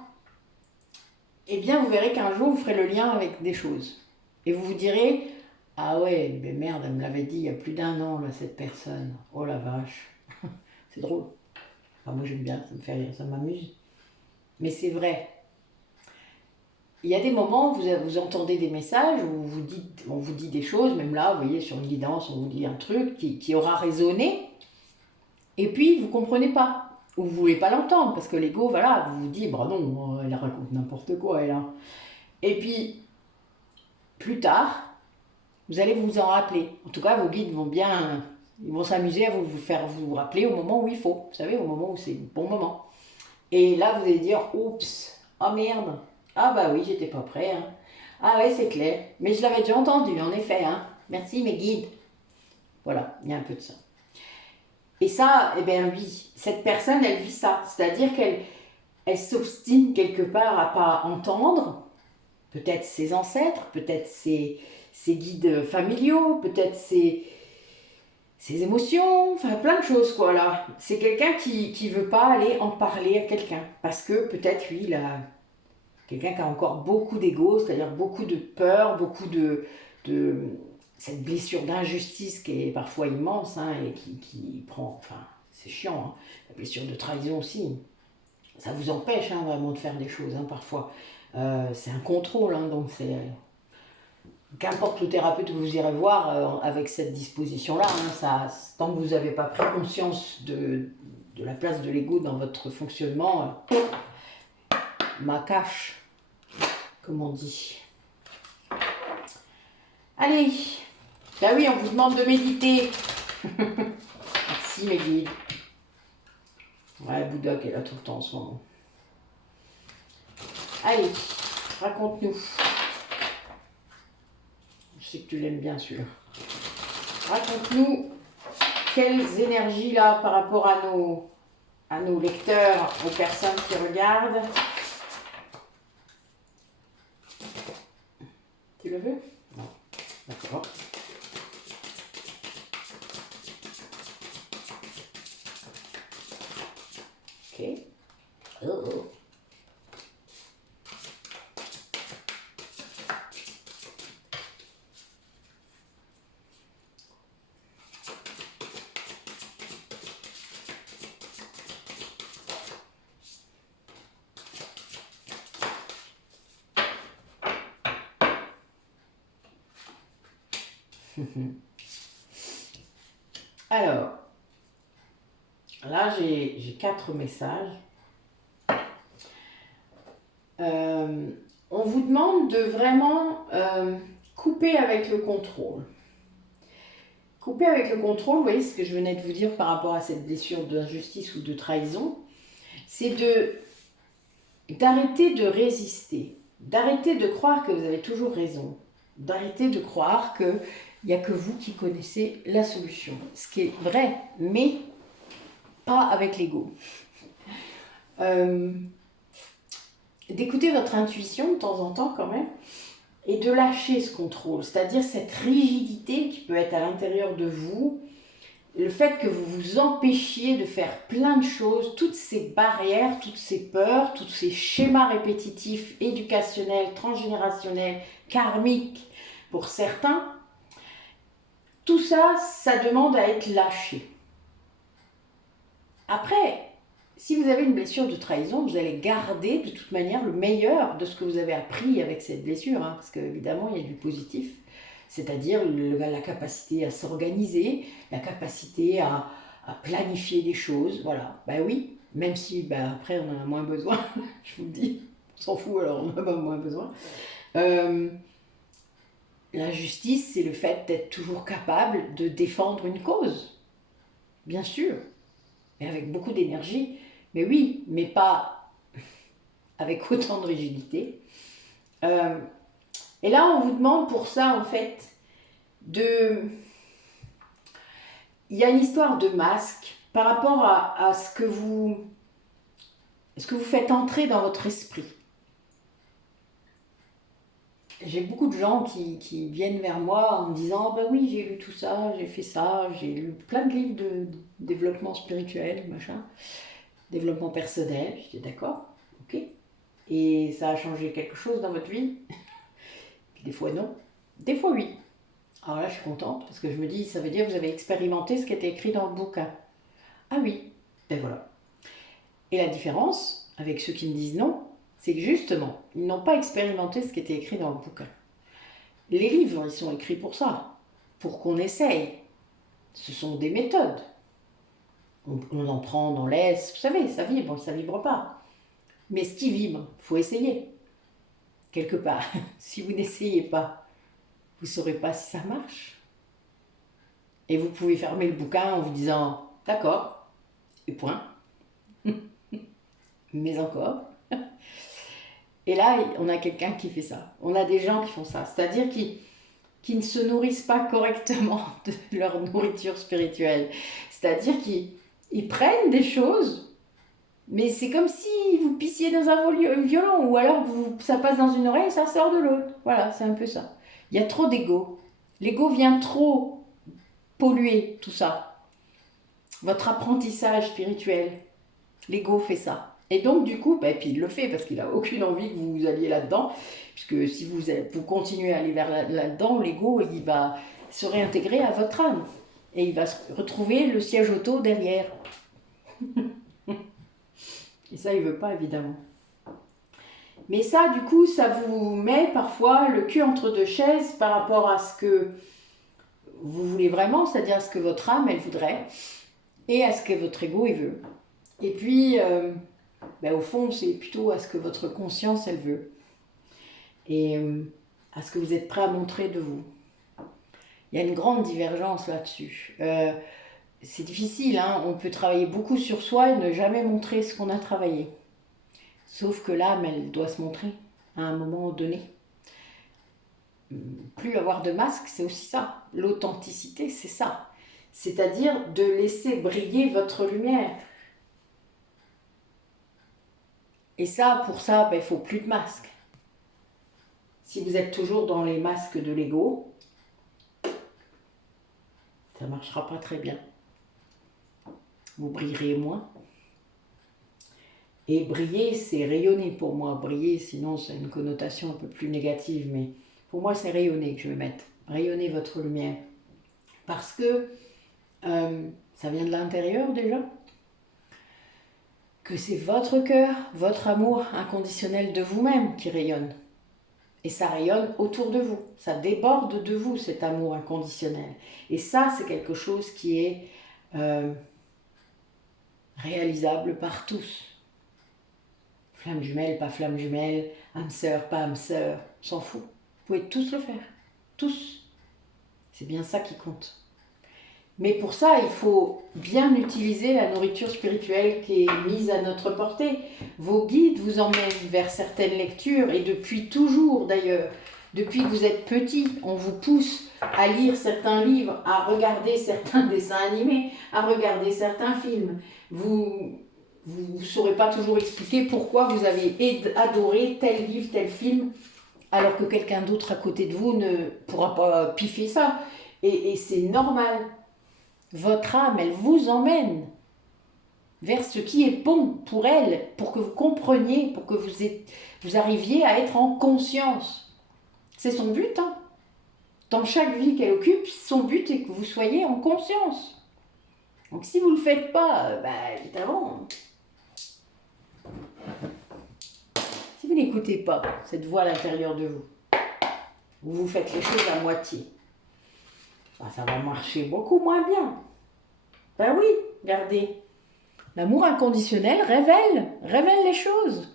eh bien vous verrez qu'un jour vous ferez le lien avec des choses. Et vous vous direz, ah ouais, mais merde, elle me l'avait dit il y a plus d'1 an, là, cette personne. Oh la vache. C'est drôle. Enfin, moi j'aime bien, ça me fait rire, ça m'amuse. Mais c'est vrai. Il y a des moments où vous entendez des messages, où on vous dit des choses, même là, vous voyez, sur une guidance, on vous dit un truc qui aura résonné, et puis vous ne comprenez pas, ou vous ne voulez pas l'entendre, parce que l'ego, voilà, vous dit, bah non, elle raconte n'importe quoi, elle. Hein. Et puis, plus tard, vous allez vous en rappeler. En tout cas, vos guides ils vont s'amuser à vous faire vous rappeler au moment où il faut, vous savez, au moment où c'est le bon moment. Et là, vous allez dire, oups, oh merde. Ah bah oui, j'étais pas prêt. Hein. Ah ouais, c'est clair. Mais je l'avais déjà entendu, en effet. Hein. Merci mes guides. Voilà, il y a un peu de ça. Et ça, eh bien oui, cette personne, elle vit ça. C'est-à-dire qu'elle s'obstine quelque part à pas entendre, peut-être ses ancêtres, peut-être ses guides familiaux, peut-être ses émotions, enfin plein de choses quoi là. C'est quelqu'un qui veut pas aller en parler à quelqu'un. Parce que peut-être lui, il a quelqu'un qui a encore beaucoup d'ego, c'est-à-dire beaucoup de peur, beaucoup de cette blessure d'injustice qui est parfois immense hein, et qui prend, enfin c'est chiant, hein. La blessure de trahison aussi, ça vous empêche hein, vraiment de faire des choses hein, parfois. C'est un contrôle, hein, donc c'est... Qu'importe le thérapeute que vous irez voir avec cette disposition-là, hein, tant que vous n'avez pas pris conscience de la place de l'ego dans votre fonctionnement, ma cache, comme on dit. Allez, bah oui, on vous demande de méditer. Merci mes guides. Ouais, Bouddha qui est là tout le temps en ce moment. Allez, raconte-nous. Je sais que tu l'aimes bien sûr. Raconte-nous quelles énergies là par rapport à nos lecteurs, aux personnes qui regardent. Tu le veux? Non. D'accord. Alors, là j'ai 4 messages. On vous demande de vraiment couper avec le contrôle. Couper avec le contrôle, vous voyez ce que je venais de vous dire par rapport à cette blessure d'injustice ou de trahison, c'est d'arrêter de résister, d'arrêter de croire que vous avez toujours raison, d'arrêter de croire qu'il n'y a que vous qui connaissez la solution. Ce qui est vrai, mais pas avec l'ego. D'écouter votre intuition de temps en temps quand même, et de lâcher ce contrôle, c'est-à-dire cette rigidité qui peut être à l'intérieur de vous, le fait que vous vous empêchiez de faire plein de choses, toutes ces barrières, toutes ces peurs, tous ces schémas répétitifs, éducationnels, transgénérationnels, karmiques pour certains, tout ça, ça demande à être lâché. Après, si vous avez une blessure de trahison, vous allez garder de toute manière le meilleur de ce que vous avez appris avec cette blessure, hein, parce qu'évidemment, il y a du positif, c'est-à-dire la capacité à s'organiser, la capacité à planifier les choses, voilà. Ben oui, même si après on en a moins besoin, je vous le dis, on s'en fout alors on en a pas moins besoin. La justice, c'est le fait d'être toujours capable de défendre une cause, bien sûr, mais avec beaucoup d'énergie. Mais oui, mais pas avec autant de rigidité. Et là, on vous demande pour ça, en fait, il y a une histoire de masque par rapport à ce que vous faites entrer dans votre esprit. J'ai beaucoup de gens qui viennent vers moi en me disant « Ben oui, j'ai lu tout ça, j'ai fait ça, j'ai lu plein de livres de développement spirituel, machin. » Développement personnel, je dis d'accord, ok. Et ça a changé quelque chose dans votre vie? Des fois non, des fois oui. Alors là je suis contente parce que je me dis ça veut dire que vous avez expérimenté ce qui était écrit dans le bouquin. Ah oui, ben voilà. Et la différence avec ceux qui me disent non, c'est que justement, ils n'ont pas expérimenté ce qui était écrit dans le bouquin. Les livres, ils sont écrits pour ça, pour qu'on essaye. Ce sont des méthodes. On en prend, on en laisse, vous savez, ça vibre pas. Mais ce qui vibre, il faut essayer. Quelque part, si vous n'essayez pas, vous ne saurez pas si ça marche. Et vous pouvez fermer le bouquin en vous disant « D'accord, et point. » Mais encore. Et là, on a quelqu'un qui fait ça. On a des gens qui font ça. C'est-à-dire qui ne se nourrissent pas correctement de leur nourriture spirituelle. C'est-à-dire qu'ils prennent des choses, mais c'est comme si vous pissiez dans un violon, ou alors ça passe dans une oreille et ça sort de l'autre. Voilà, c'est un peu ça. Il y a trop d'ego. L'ego vient trop polluer tout ça. Votre apprentissage spirituel, l'ego fait ça. Et donc du coup, et puis il le fait parce qu'il n'a aucune envie que vous alliez là-dedans, puisque si vous continuez à aller là-dedans, l'ego, il va se réintégrer à votre âme. Et il va retrouver le siège auto derrière. Et ça, il ne veut pas, évidemment. Mais ça, du coup, ça vous met parfois le cul entre deux chaises par rapport à ce que vous voulez vraiment, c'est-à-dire à ce que votre âme, elle voudrait, et à ce que votre ego, il veut. Et puis, au fond, c'est plutôt à ce que votre conscience, elle veut. Et à ce que vous êtes prêt à montrer de vous. Il y a une grande divergence là-dessus. C'est difficile, hein, on peut travailler beaucoup sur soi et ne jamais montrer ce qu'on a travaillé. Sauf que l'âme, elle doit se montrer à un moment donné. Plus avoir de masque, c'est aussi ça. L'authenticité, c'est ça. C'est-à-dire de laisser briller votre lumière. Et ça, pour ça, il ne faut plus de masque. Si vous êtes toujours dans les masques de l'ego, ça ne marchera pas très bien. Vous brillerez moins. Et briller, c'est rayonner pour moi. Briller, sinon, c'est une connotation un peu plus négative, mais pour moi, c'est rayonner que je vais mettre. Rayonner votre lumière. Parce que ça vient de l'intérieur déjà. Que c'est votre cœur, votre amour inconditionnel de vous-même qui rayonne. Et ça rayonne autour de vous. Ça déborde de vous, cet amour inconditionnel. Et ça, c'est quelque chose qui est réalisable par tous. Flamme jumelle, pas flamme jumelle, âme sœur, pas âme sœur, on s'en fout. Vous pouvez tous le faire. Tous. C'est bien ça qui compte. Mais pour ça, il faut bien utiliser la nourriture spirituelle qui est mise à notre portée. Vos guides vous emmènent vers certaines lectures, et depuis toujours d'ailleurs, depuis que vous êtes petit, on vous pousse à lire certains livres, à regarder certains dessins animés, à regarder certains films. Vous ne saurez pas toujours expliquer pourquoi vous avez adoré tel livre, tel film, alors que quelqu'un d'autre à côté de vous ne pourra pas piffer ça. Et c'est normal. Votre âme, elle vous emmène vers ce qui est bon pour elle, pour que vous compreniez, pour que vous arriviez à être en conscience. C'est son but, hein. Dans chaque vie qu'elle occupe, son but est que vous soyez en conscience. Donc si vous ne le faites pas, évidemment, si vous n'écoutez pas cette voix à l'intérieur de vous, vous faites les choses à moitié, ça va marcher beaucoup moins bien. Ben oui, regardez. L'amour inconditionnel révèle les choses.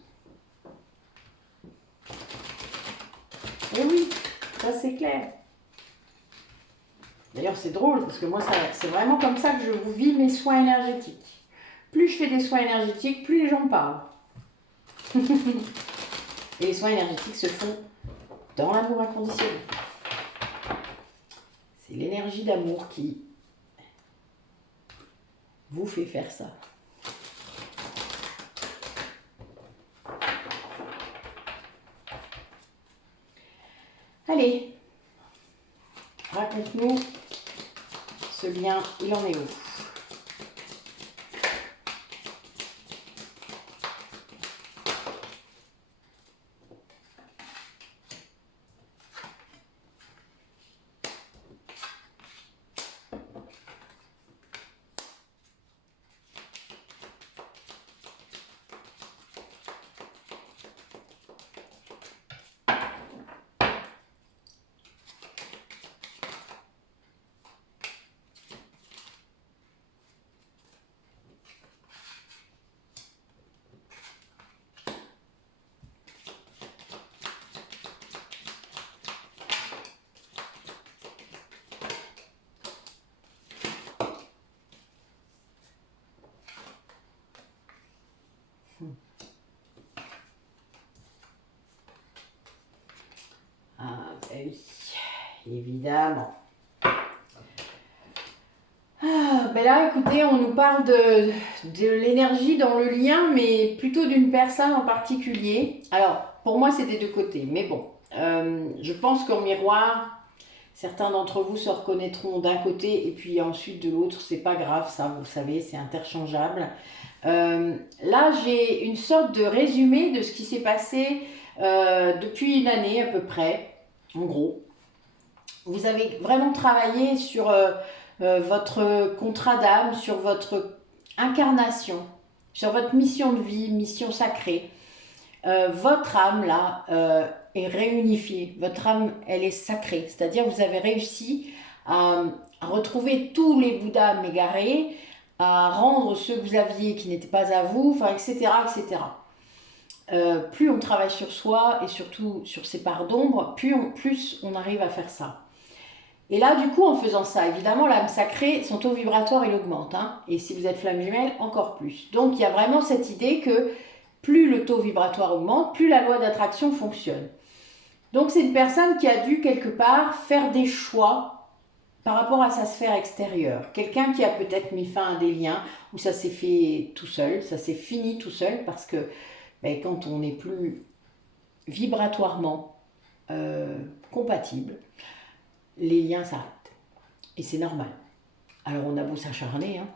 Et oui, ça c'est clair. D'ailleurs c'est drôle parce que moi c'est vraiment comme ça que je vous vis mes soins énergétiques. Plus je fais des soins énergétiques, plus les gens parlent. Et les soins énergétiques se font dans l'amour inconditionnel. C'est l'énergie d'amour qui vous fait faire ça. Allez, raconte-nous ce lien, il en est où? Ah ben oui, évidemment. Ben là, écoutez, on nous parle de l'énergie dans le lien, mais plutôt d'une personne en particulier. Alors, pour moi, c'est des deux côtés, mais bon, je pense qu'en miroir, certains d'entre vous se reconnaîtront d'un côté et puis ensuite de l'autre. C'est pas grave, ça, vous savez, c'est interchangeable. Là, j'ai une sorte de résumé de ce qui s'est passé depuis une année à peu près, en gros. Vous avez vraiment travaillé sur votre contrat d'âme, sur votre incarnation, sur votre mission de vie, mission sacrée. Votre âme, là, est réunifiée. Votre âme, elle est sacrée. C'est-à-dire vous avez réussi à retrouver tous les Bouddhas égarés, à rendre ceux que vous aviez qui n'étaient pas à vous, enfin, etc., etc. Plus on travaille sur soi et surtout sur ses parts d'ombre, plus on arrive à faire ça. Et là, du coup, en faisant ça, évidemment, l'âme sacrée, son taux vibratoire, il augmente. Hein, et si vous êtes flamme jumelle, encore plus. Donc, il y a vraiment cette idée que plus le taux vibratoire augmente, plus la loi d'attraction fonctionne. Donc, c'est une personne qui a dû, quelque part, faire des choix par rapport à sa sphère extérieure. Quelqu'un qui a peut-être mis fin à des liens où ça s'est fait tout seul, ça s'est fini tout seul, parce que quand on n'est plus vibratoirement compatible, les liens s'arrêtent. Et c'est normal. Alors on a beau s'acharner, hein,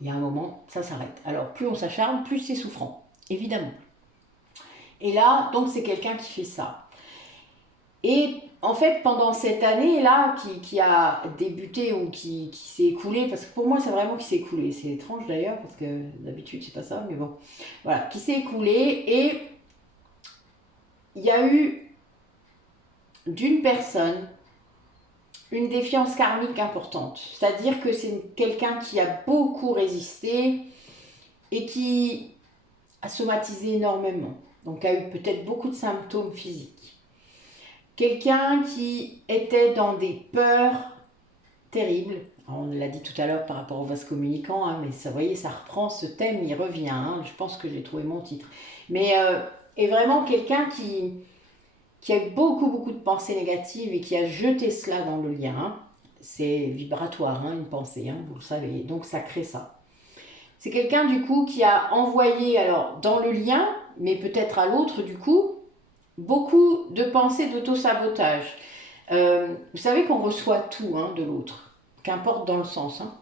il y a un moment, ça s'arrête. Alors plus on s'acharne, plus c'est souffrant, évidemment. Et là, donc c'est quelqu'un qui fait ça. Et en fait, pendant cette année-là, qui a débuté ou qui s'est écoulée, parce que pour moi, c'est vraiment qui s'est écoulé. C'est étrange d'ailleurs, parce que d'habitude, c'est pas ça, mais bon. Voilà, qui s'est écoulée, et il y a eu d'une personne une défiance karmique importante. C'est-à-dire que c'est quelqu'un qui a beaucoup résisté et qui a somatisé énormément. Donc a eu peut-être beaucoup de symptômes physiques. Quelqu'un qui était dans des peurs terribles. On l'a dit tout à l'heure par rapport au vase communicant, hein, mais ça, vous voyez, ça reprend ce thème, il revient. Hein, je pense que j'ai trouvé mon titre. Mais est vraiment quelqu'un qui a eu beaucoup de pensées négatives et qui a jeté cela dans le lien. Hein. C'est vibratoire, hein, une pensée, hein, vous le savez. Donc ça crée ça. C'est quelqu'un du coup qui a envoyé, alors dans le lien, mais peut-être à l'autre du coup, beaucoup de pensées d'auto-sabotage. Vous savez qu'on reçoit tout hein, de l'autre, qu'importe dans le sens. Hein.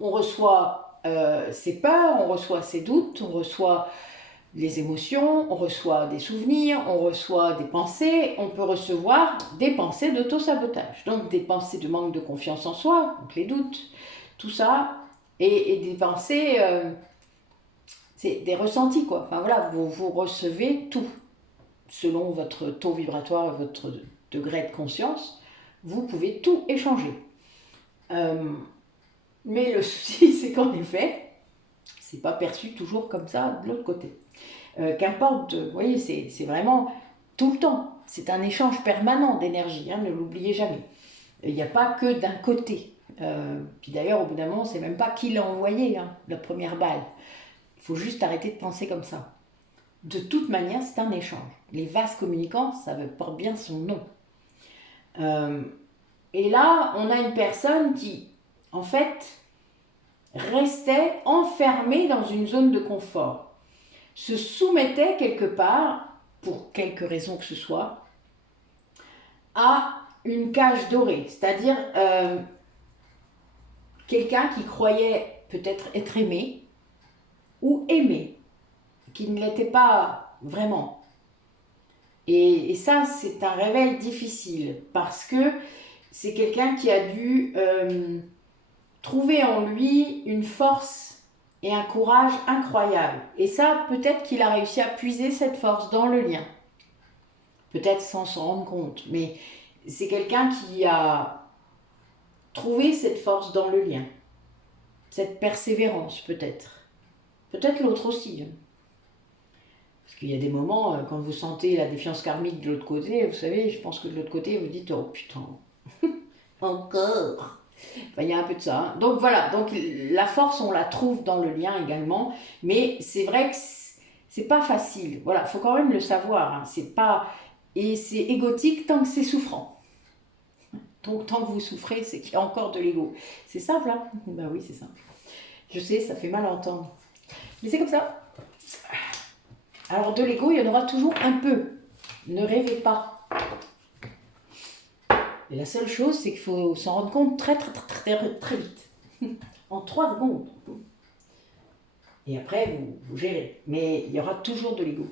On reçoit ses peurs, on reçoit ses doutes, on reçoit les émotions, on reçoit des souvenirs, on reçoit des pensées, on peut recevoir des pensées d'auto-sabotage. Donc des pensées de manque de confiance en soi, donc les doutes, tout ça, et des pensées, c'est des ressentis quoi. Enfin voilà, vous recevez tout selon votre taux vibratoire et votre degré de conscience, vous pouvez tout échanger. Mais le souci, c'est qu'en effet, c'est pas perçu toujours comme ça de l'autre côté. Qu'importe, vous voyez, c'est vraiment tout le temps. C'est un échange permanent d'énergie, hein, ne l'oubliez jamais. Il n'y a pas que d'un côté. Puis d'ailleurs, au bout d'un moment, c'est même pas qui l'a envoyé, hein, la première balle. Il faut juste arrêter de penser comme ça. De toute manière, c'est un échange. Les vases communicants, ça porte bien son nom. Et là, on a une personne qui, en fait, restait enfermée dans une zone de confort, se soumettait quelque part, pour quelque raison que ce soit, à une cage dorée, c'est-à-dire quelqu'un qui croyait peut-être être aimé ou aimé, qui ne l'était pas vraiment. Et ça, c'est un réveil difficile parce que c'est quelqu'un qui a dû trouver en lui une force et un courage incroyable. Et ça, peut-être qu'il a réussi à puiser cette force dans le lien. Peut-être sans s'en rendre compte. Mais c'est quelqu'un qui a trouvé cette force dans le lien. Cette persévérance, peut-être. Peut-être l'autre aussi. Parce qu'il y a des moments, quand vous sentez la défiance karmique de l'autre côté, vous savez, je pense que de l'autre côté, vous dites, oh putain, encore. Enfin, il y a un peu de ça. Hein. Donc voilà, donc la force, on la trouve dans le lien également, mais c'est vrai que c'est pas facile. Voilà, faut quand même le savoir. Hein. C'est pas et c'est égotique tant que c'est souffrant. Donc tant que vous souffrez, c'est qu'il y a encore de l'ego. C'est simple, hein? Ben oui, c'est simple. Je sais, ça fait mal à entendre, mais c'est comme ça. Alors de l'ego, il y en aura toujours un peu. Ne rêvez pas. Et la seule chose, c'est qu'il faut s'en rendre compte très vite. En 3 secondes. Et après, vous gérez. Mais il y aura toujours de l'ego.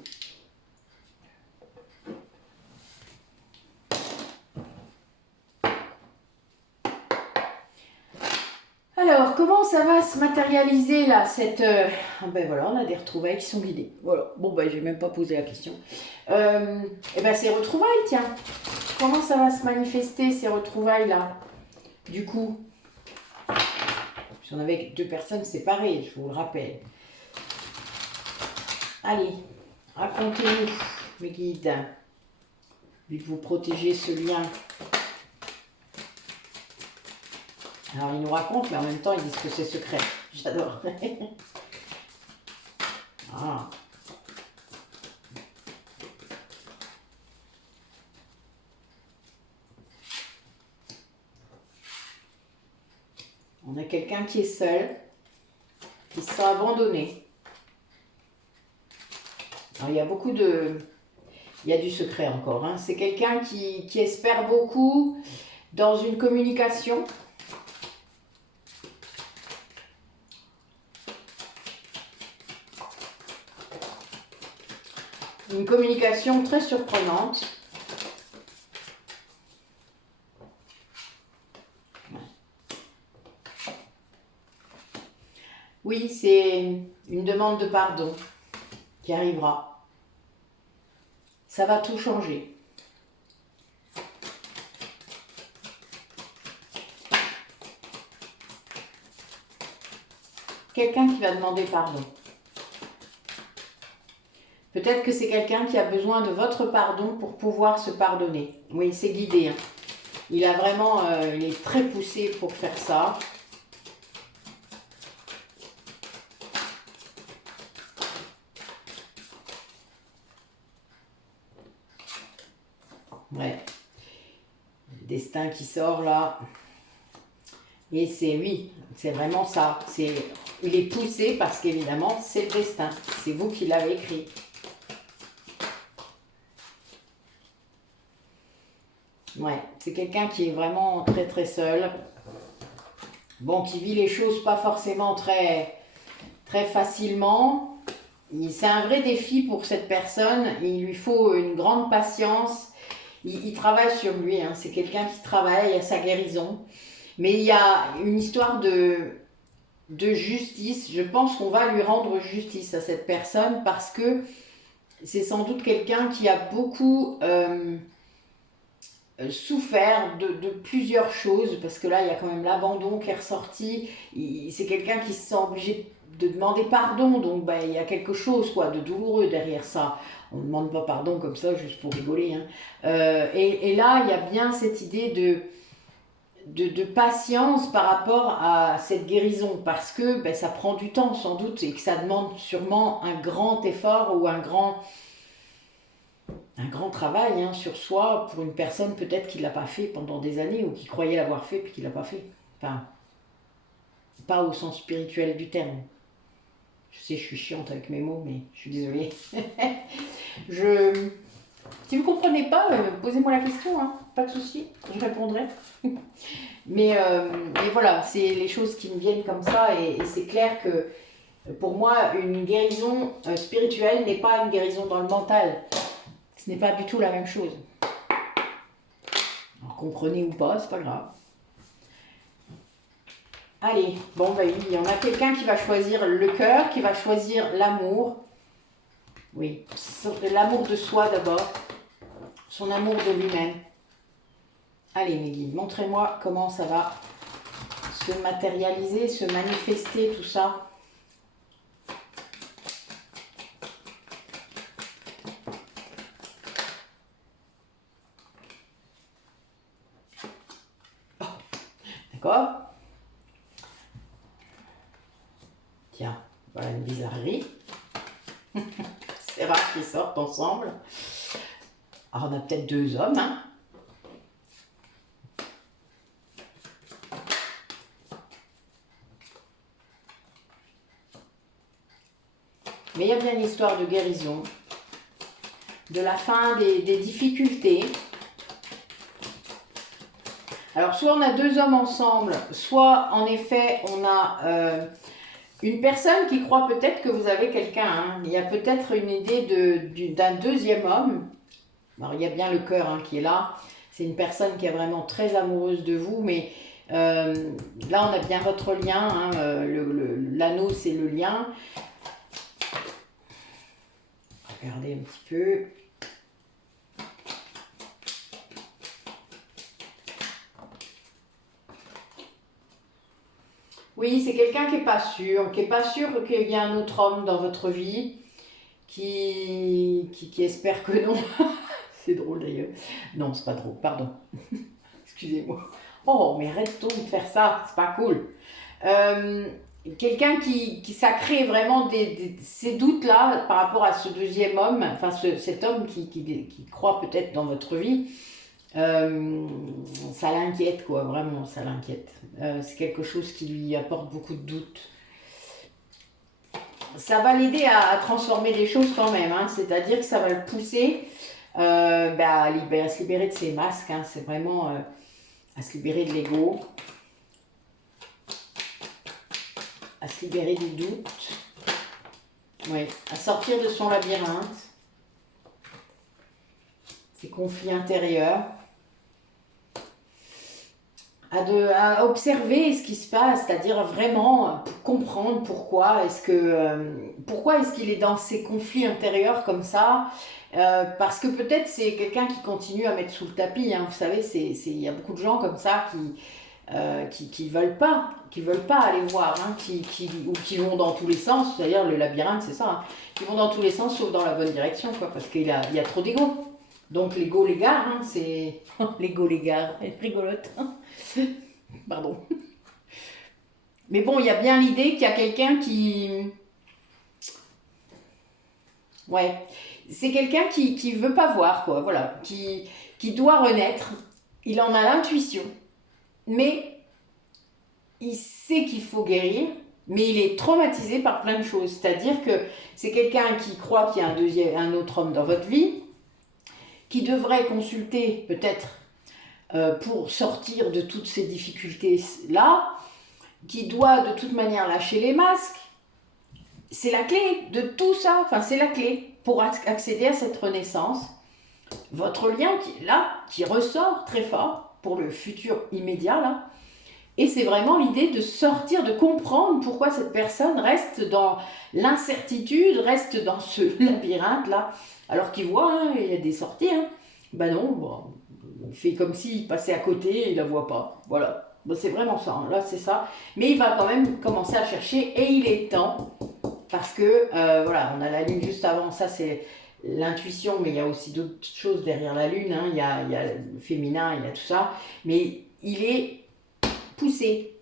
Alors, comment ça va se matérialiser là cette ben voilà, on a des retrouvailles qui sont guidées. Voilà. Bon ben, j'ai même pas posé la question. Et ben ces retrouvailles, tiens. Comment ça va se manifester ces retrouvailles là? Du coup, j'en avais 2 personnes séparées, je vous le rappelle. Allez, racontez-nous, mes guides, vu que vous protégez ce lien. Alors, ils nous racontent, mais en même temps, ils disent que c'est secret. J'adore. Ah. On a quelqu'un qui est seul, qui se sent abandonné. Alors, il y a beaucoup de... Il y a du secret encore. Hein. C'est quelqu'un qui espère beaucoup dans une communication. Une communication très surprenante. Oui, c'est une demande de pardon qui arrivera. Ça va tout changer. quelqu'un qui va demander pardon. Peut-être que c'est quelqu'un qui a besoin de votre pardon pour pouvoir se pardonner. Oui, c'est guidé. Hein. Il a vraiment, il est très poussé pour faire ça. Ouais. Le destin qui sort là. Et c'est oui, c'est vraiment ça. Il est poussé parce qu'évidemment, c'est le destin. C'est vous qui l'avez écrit. Ouais, c'est quelqu'un qui est vraiment très très seul. Bon, qui vit les choses pas forcément très, très facilement. C'est un vrai défi pour cette personne. Il lui faut une grande patience. Il travaille sur lui. Hein. C'est quelqu'un qui travaille à sa guérison. Mais il y a une histoire de justice. Je pense qu'on va lui rendre justice à cette personne parce que c'est sans doute quelqu'un qui a beaucoup souffert de plusieurs choses, parce que là, il y a quand même l'abandon qui est ressorti. C'est quelqu'un qui se sent obligé de demander pardon, donc ben, il y a quelque chose quoi, de douloureux derrière ça. On ne demande pas pardon comme ça, juste pour rigoler. Hein. Et là, il y a bien cette idée de patience par rapport à cette guérison, parce que ben, ça prend du temps sans doute, et que ça demande sûrement un grand effort ou un grand travail hein, sur soi pour une personne peut-être qui ne l'a pas fait pendant des années ou qui croyait l'avoir fait puis qui ne l'a pas fait. Enfin, pas au sens spirituel du terme. Je sais, je suis chiante avec mes mots, mais je suis désolée. Si vous ne comprenez pas, posez-moi la question, hein, pas de souci, je répondrai. mais voilà, c'est les choses qui me viennent comme ça et c'est clair que pour moi, une guérison spirituelle n'est pas une guérison dans le mental. Ce n'est pas du tout la même chose. Alors, comprenez ou pas, c'est pas grave. Allez, bon, bah oui, on a quelqu'un qui va choisir le cœur, qui va choisir l'amour. Oui, l'amour de soi d'abord, son amour de lui-même. Allez, mes guides, montrez-moi comment ça va se matérialiser, se manifester, tout ça. Oh, d'accord. Tiens, voilà une bizarrerie. C'est rare qu'ils sortent ensemble. Alors, on a peut-être deux hommes, hein. Mais il y a bien l'histoire de guérison, de la fin des difficultés. Alors, soit on a deux hommes ensemble, soit en effet, on a une personne qui croit peut-être que vous avez quelqu'un. Hein. Il y a peut-être une idée d'un deuxième homme. Alors, il y a bien le cœur hein, qui est là. C'est une personne qui est vraiment très amoureuse de vous, mais là, on a bien votre lien. Hein, l'anneau, c'est le lien. Regardez un petit peu. Oui, c'est quelqu'un qui n'est pas sûr qu'il y a un autre homme dans votre vie, qui espère que non. C'est drôle d'ailleurs. Non, c'est pas drôle, pardon. Excusez-moi. Oh, mais arrête-toi de faire ça, c'est pas cool. Quelqu'un ça crée vraiment ces doutes-là par rapport à ce deuxième homme, enfin cet homme qui croit peut-être dans votre vie. Ça l'inquiète quoi, vraiment ça l'inquiète. C'est quelque chose qui lui apporte beaucoup de doutes. Ça va l'aider à transformer des choses quand même, hein, c'est-à-dire que ça va le pousser à se libérer de ses masques, hein, c'est vraiment à se libérer de l'ego, à se libérer des doutes, oui, à sortir de son labyrinthe, ses conflits intérieurs. À observer ce qui se passe, c'est-à-dire vraiment comprendre pourquoi est-ce qu'il est dans ces conflits intérieurs comme ça, parce que peut-être c'est quelqu'un qui continue à mettre sous le tapis, hein, vous savez, il y a beaucoup de gens comme ça qui veulent pas aller voir, hein, ou qui vont dans tous les sens. D'ailleurs, le labyrinthe, c'est ça, hein, qui vont dans tous les sens sauf dans la bonne direction, quoi, parce qu'il il y a trop d'ego. Donc l'ego l'égare, hein, c'est l'ego l'égare, elle est rigolote. Pardon. Mais bon, il y a bien l'idée qu'il y a quelqu'un ouais, c'est quelqu'un qui veut pas voir, quoi, voilà, qui doit renaître. Il en a l'intuition, mais il sait qu'il faut guérir, mais il est traumatisé par plein de choses. C'est-à-dire que c'est quelqu'un qui croit qu'il y a un autre homme dans votre vie, qui devrait consulter peut-être pour sortir de toutes ces difficultés-là, qui doit de toute manière lâcher les masques. C'est la clé de tout ça, enfin c'est la clé pour accéder à cette renaissance. Votre lien qui ressort très fort pour le futur immédiat là. Et c'est vraiment l'idée de sortir, de comprendre pourquoi cette personne reste dans l'incertitude, reste dans ce labyrinthe-là, alors qu'il voit, hein, il y a des sorties. Hein. Ben non, bon, il fait comme s'il passait à côté et il ne la voit pas. Voilà, ben c'est vraiment ça, hein. Là c'est ça. Mais il va quand même commencer à chercher et il est temps, parce que, voilà, on a la lune juste avant, ça c'est l'intuition, mais il y a aussi d'autres choses derrière la lune, hein. Il y a le féminin, il y a tout ça, mais il est poussé.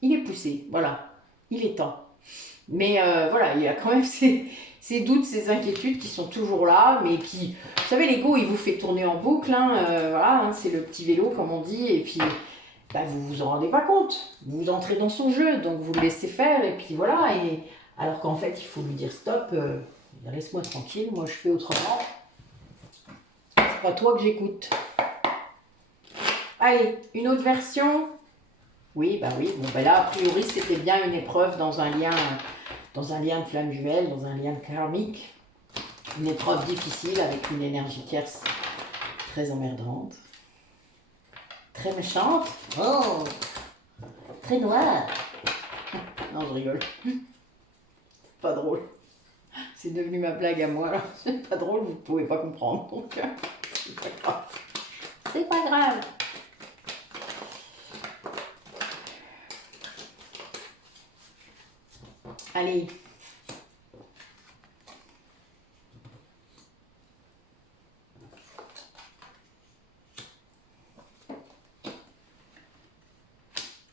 Il est poussé, voilà. Il est temps. Mais voilà, il y a quand même ces doutes, ces inquiétudes qui sont toujours là, mais qui... Vous savez, l'ego, il vous fait tourner en boucle, hein, voilà, hein, c'est le petit vélo, comme on dit, et puis bah, vous vous en rendez pas compte. Vous entrez dans son jeu, donc vous le laissez faire, et puis voilà. Et... Alors qu'en fait, il faut lui dire stop, laisse-moi tranquille, moi je fais autrement. C'est pas toi que j'écoute. Allez, une autre version. Oui, bah oui. Bon, bah là, a priori, c'était bien une épreuve dans un lien de flamme jumelle, dans un lien karmique. Une épreuve difficile avec une énergie tierce très emmerdante. Très méchante. Oh, très noire. Non, je rigole. C'est pas drôle. C'est devenu ma blague à moi, là. C'est pas drôle, vous pouvez pas comprendre. Donc, c'est pas grave. C'est pas grave. Allez.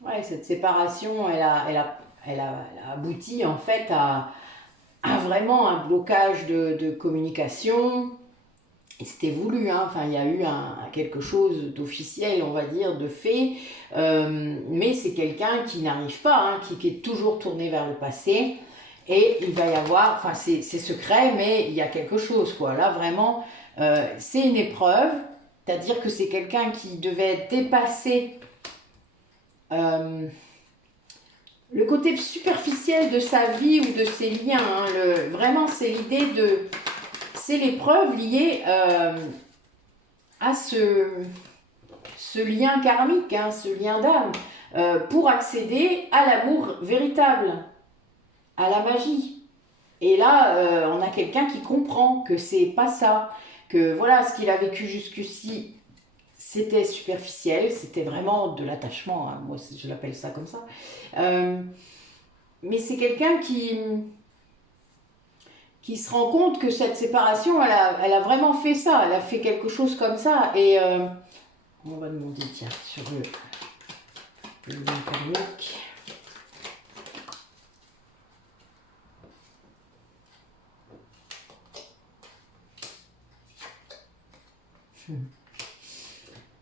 Ouais, cette séparation, elle a abouti en fait à vraiment un blocage de communication. Et c'était voulu, hein. Enfin, il y a eu quelque chose d'officiel, on va dire, de fait. Mais c'est quelqu'un qui n'arrive pas, hein, qui est toujours tourné vers le passé. Et il va y avoir, enfin c'est secret, mais il y a quelque chose, quoi. Là, vraiment, c'est une épreuve. C'est-à-dire que c'est quelqu'un qui devait dépasser le côté superficiel de sa vie ou de ses liens. Hein. Vraiment, c'est l'idée de... C'est l'épreuve liée à ce lien karmique, hein, ce lien d'âme, pour accéder à l'amour véritable, à la magie. Et là, on a quelqu'un qui comprend que c'est pas ça, que voilà, ce qu'il a vécu jusqu'ici, c'était superficiel, c'était vraiment de l'attachement, hein, moi je l'appelle ça comme ça. Mais c'est quelqu'un qui se rend compte que cette séparation, elle a vraiment fait ça, elle a fait quelque chose comme ça. Et on va demander, tiens, sur le lien karmique.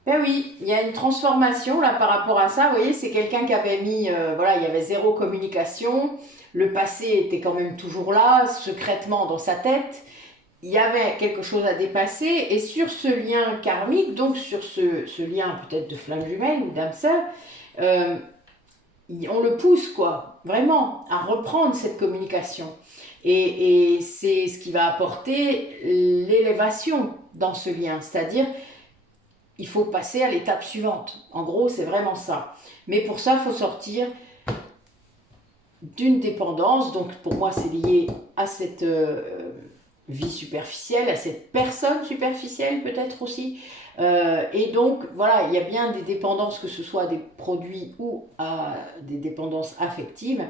Ben oui, il y a une transformation là par rapport à ça. Vous voyez, c'est quelqu'un qui avait mis, voilà, il y avait zéro communication. Le passé était quand même toujours là, secrètement dans sa tête. Il y avait quelque chose à dépasser. Et sur ce lien karmique, donc sur ce lien peut-être de flamme jumelle ou d'âme sœur, on le pousse, quoi, vraiment, à reprendre cette communication. Et c'est ce qui va apporter l'élévation dans ce lien. C'est-à-dire, il faut passer à l'étape suivante. En gros, c'est vraiment ça. Mais pour ça, il faut sortir d'une dépendance. Donc, pour moi, c'est lié à cette vie superficielle, à cette personne superficielle peut-être aussi. Et donc, voilà, il y a bien des dépendances, que ce soit à des produits ou à des dépendances affectives,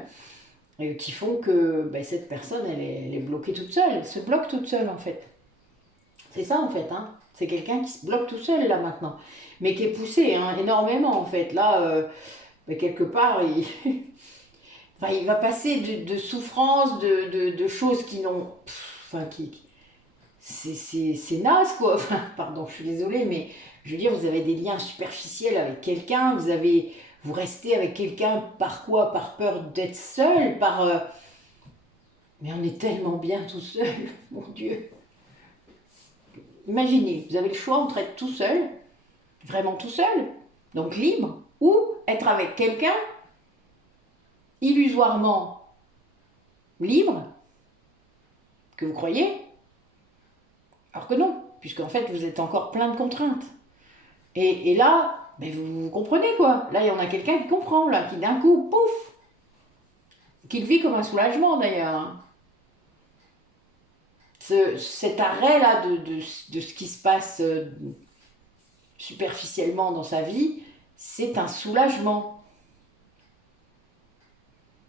qui font que ben, cette personne, elle est bloquée toute seule, elle se bloque toute seule en fait. C'est ça en fait, hein. C'est quelqu'un qui se bloque tout seul là maintenant, mais qui est poussé hein, énormément en fait. Là, ben, quelque part, enfin, il va passer de souffrances, de choses qui n'ont... Enfin, c'est naze quoi. Enfin, pardon, je suis désolée, mais je veux dire, vous avez des liens superficiels avec quelqu'un, vous restez avec quelqu'un par quoi? Par peur d'être seul, mais on est tellement bien tout seul, mon Dieu. Imaginez, vous avez le choix entre être tout seul, vraiment tout seul, donc libre, ou être avec quelqu'un illusoirement libre, que vous croyez, alors que non, puisqu'en fait vous êtes encore plein de contraintes. Et là, mais vous comprenez quoi. Là, il y en a quelqu'un qui comprend, là, qui d'un coup, pouf, qui le vit comme un soulagement d'ailleurs. Hein. Cet arrêt-là de ce qui se passe superficiellement dans sa vie, c'est un soulagement.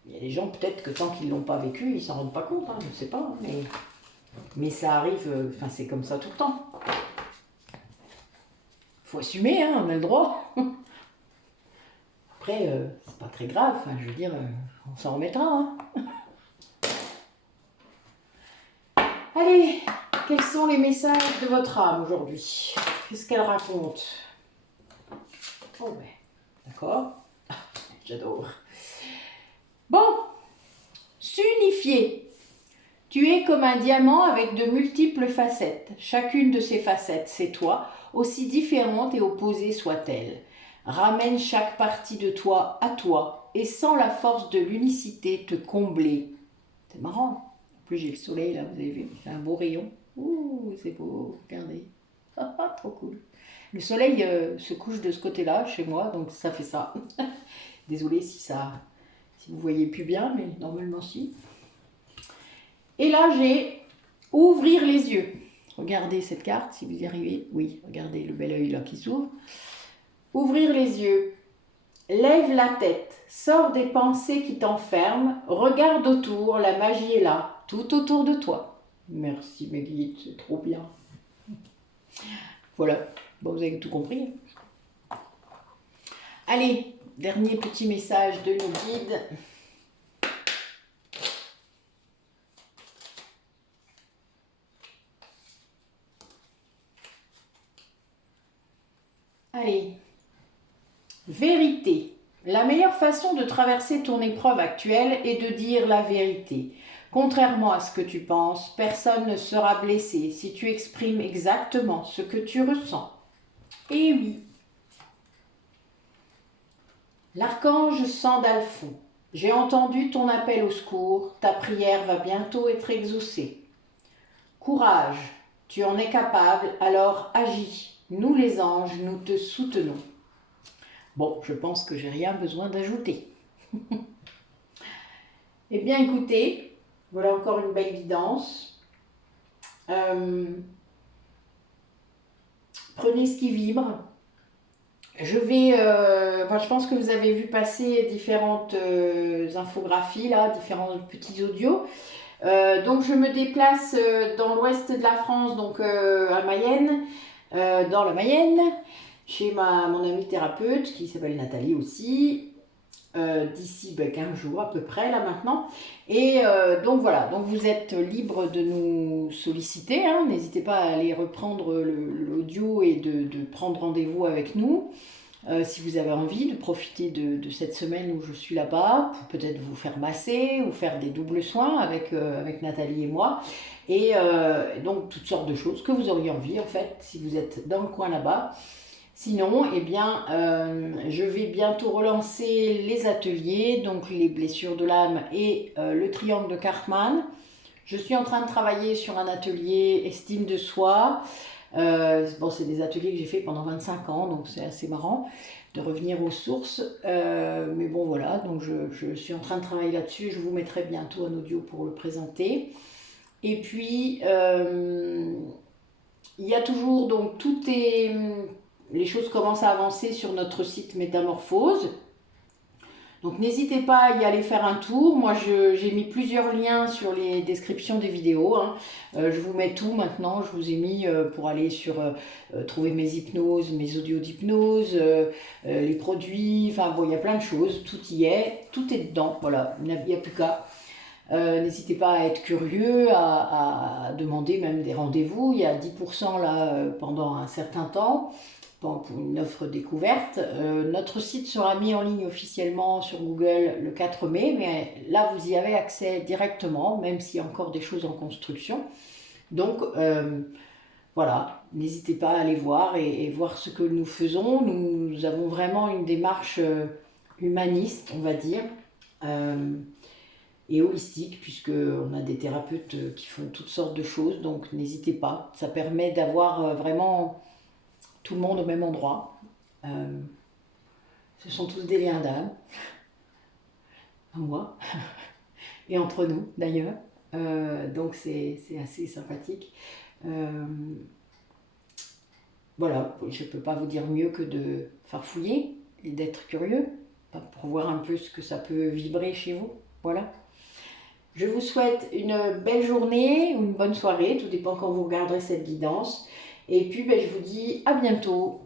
Il y a des gens, peut-être que tant qu'ils ne l'ont pas vécu, ils ne s'en rendent pas compte, hein, je ne sais pas, hein, mais ça arrive, enfin c'est comme ça tout le temps. Faut assumer, hein, on a le droit. Après, c'est pas très grave, enfin, je veux dire, on s'en remettra. Hein. Allez, quels sont les messages de votre âme aujourd'hui? Qu'est-ce qu'elle raconte? Oh ben, d'accord. J'adore. Bon, s'unifier. Tu es comme un diamant avec de multiples facettes. Chacune de ces facettes, c'est toi, aussi différente et opposée soit-elle. Ramène chaque partie de toi à toi et sans la force de l'unicité te combler. C'est marrant. En plus, j'ai le soleil là, vous avez vu, j'ai un beau rayon. Ouh, c'est beau, regardez. Trop cool. Le soleil se couche de ce côté-là, chez moi, donc ça fait ça. Désolée si vous voyez plus bien, mais normalement si. Et là, j'ai ouvrir les yeux. Regardez cette carte, si vous y arrivez. Oui, regardez le bel œil là qui s'ouvre. Ouvrir les yeux. Lève la tête. Sors des pensées qui t'enferment. Regarde autour, la magie est là, tout autour de toi. Merci mes guides, c'est trop bien. Voilà, bon, vous avez tout compris. Allez, dernier petit message de nos guides. Allez, vérité. La meilleure façon de traverser ton épreuve actuelle est de dire la vérité. Contrairement à ce que tu penses, personne ne sera blessé si tu exprimes exactement ce que tu ressens. Et oui. L'archange Sandalphon. J'ai entendu ton appel au secours, ta prière va bientôt être exaucée. Courage, tu en es capable, alors agis. Nous les anges, nous te soutenons. Bon, je pense que j'ai rien besoin d'ajouter. Eh bien, écoutez, voilà encore une belle guidance. Prenez ce qui vibre. Je pense que vous avez vu passer différentes infographies, là, différents petits audios. Donc, je me déplace dans l'ouest de la France, donc à Mayenne, dans la Mayenne, chez mon amie thérapeute qui s'appelle Nathalie aussi. D'ici 15 jours à peu près là maintenant et donc voilà, donc vous êtes libre de nous solliciter, hein. N'hésitez pas à aller reprendre l'audio et de prendre rendez-vous avec nous si vous avez envie de profiter de cette semaine où je suis là-bas pour peut-être vous faire masser ou faire des doubles soins avec Nathalie et moi et donc toutes sortes de choses que vous auriez envie en fait si vous êtes dans le coin là-bas. Sinon, eh bien, je vais bientôt relancer les ateliers, donc les blessures de l'âme et le triangle de Karpman. Je suis en train de travailler sur un atelier estime de soi. Bon, c'est des ateliers que j'ai fait pendant 25 ans, donc c'est assez marrant de revenir aux sources. Mais bon, voilà, donc je suis en train de travailler là-dessus. Je vous mettrai bientôt un audio pour le présenter. Et puis, il y a toujours, donc, les choses commencent à avancer sur notre site Métamorphose. Donc n'hésitez pas à y aller faire un tour. Moi, j'ai mis plusieurs liens sur les descriptions des vidéos, hein. Je vous mets tout maintenant. Je vous ai mis pour aller sur trouver mes hypnoses, mes audios d'hypnose, les produits. Enfin bon, il y a plein de choses. Tout y est. Tout est dedans. Voilà, il n'y a plus qu'à. N'hésitez pas à être curieux, à demander même des rendez-vous. Il y a 10% là pendant un certain temps pour une offre découverte. Notre site sera mis en ligne officiellement sur Google le 4 mai, mais là vous y avez accès directement, même s'il y a encore des choses en construction. Donc voilà, n'hésitez pas à aller voir et voir ce que nous faisons. Nous avons vraiment une démarche humaniste, on va dire. Et holistique, puisqu'on a des thérapeutes qui font toutes sortes de choses, donc n'hésitez pas. Ça permet d'avoir vraiment tout le monde au même endroit. Ce sont tous des liens d'âme, à moi, et entre nous d'ailleurs. Donc c'est assez sympathique. Voilà, je ne peux pas vous dire mieux que de farfouiller et d'être curieux pour voir un peu ce que ça peut vibrer chez vous. Voilà. Je vous souhaite une belle journée ou une bonne soirée, tout dépend quand vous regarderez cette guidance. Et puis je vous dis à bientôt.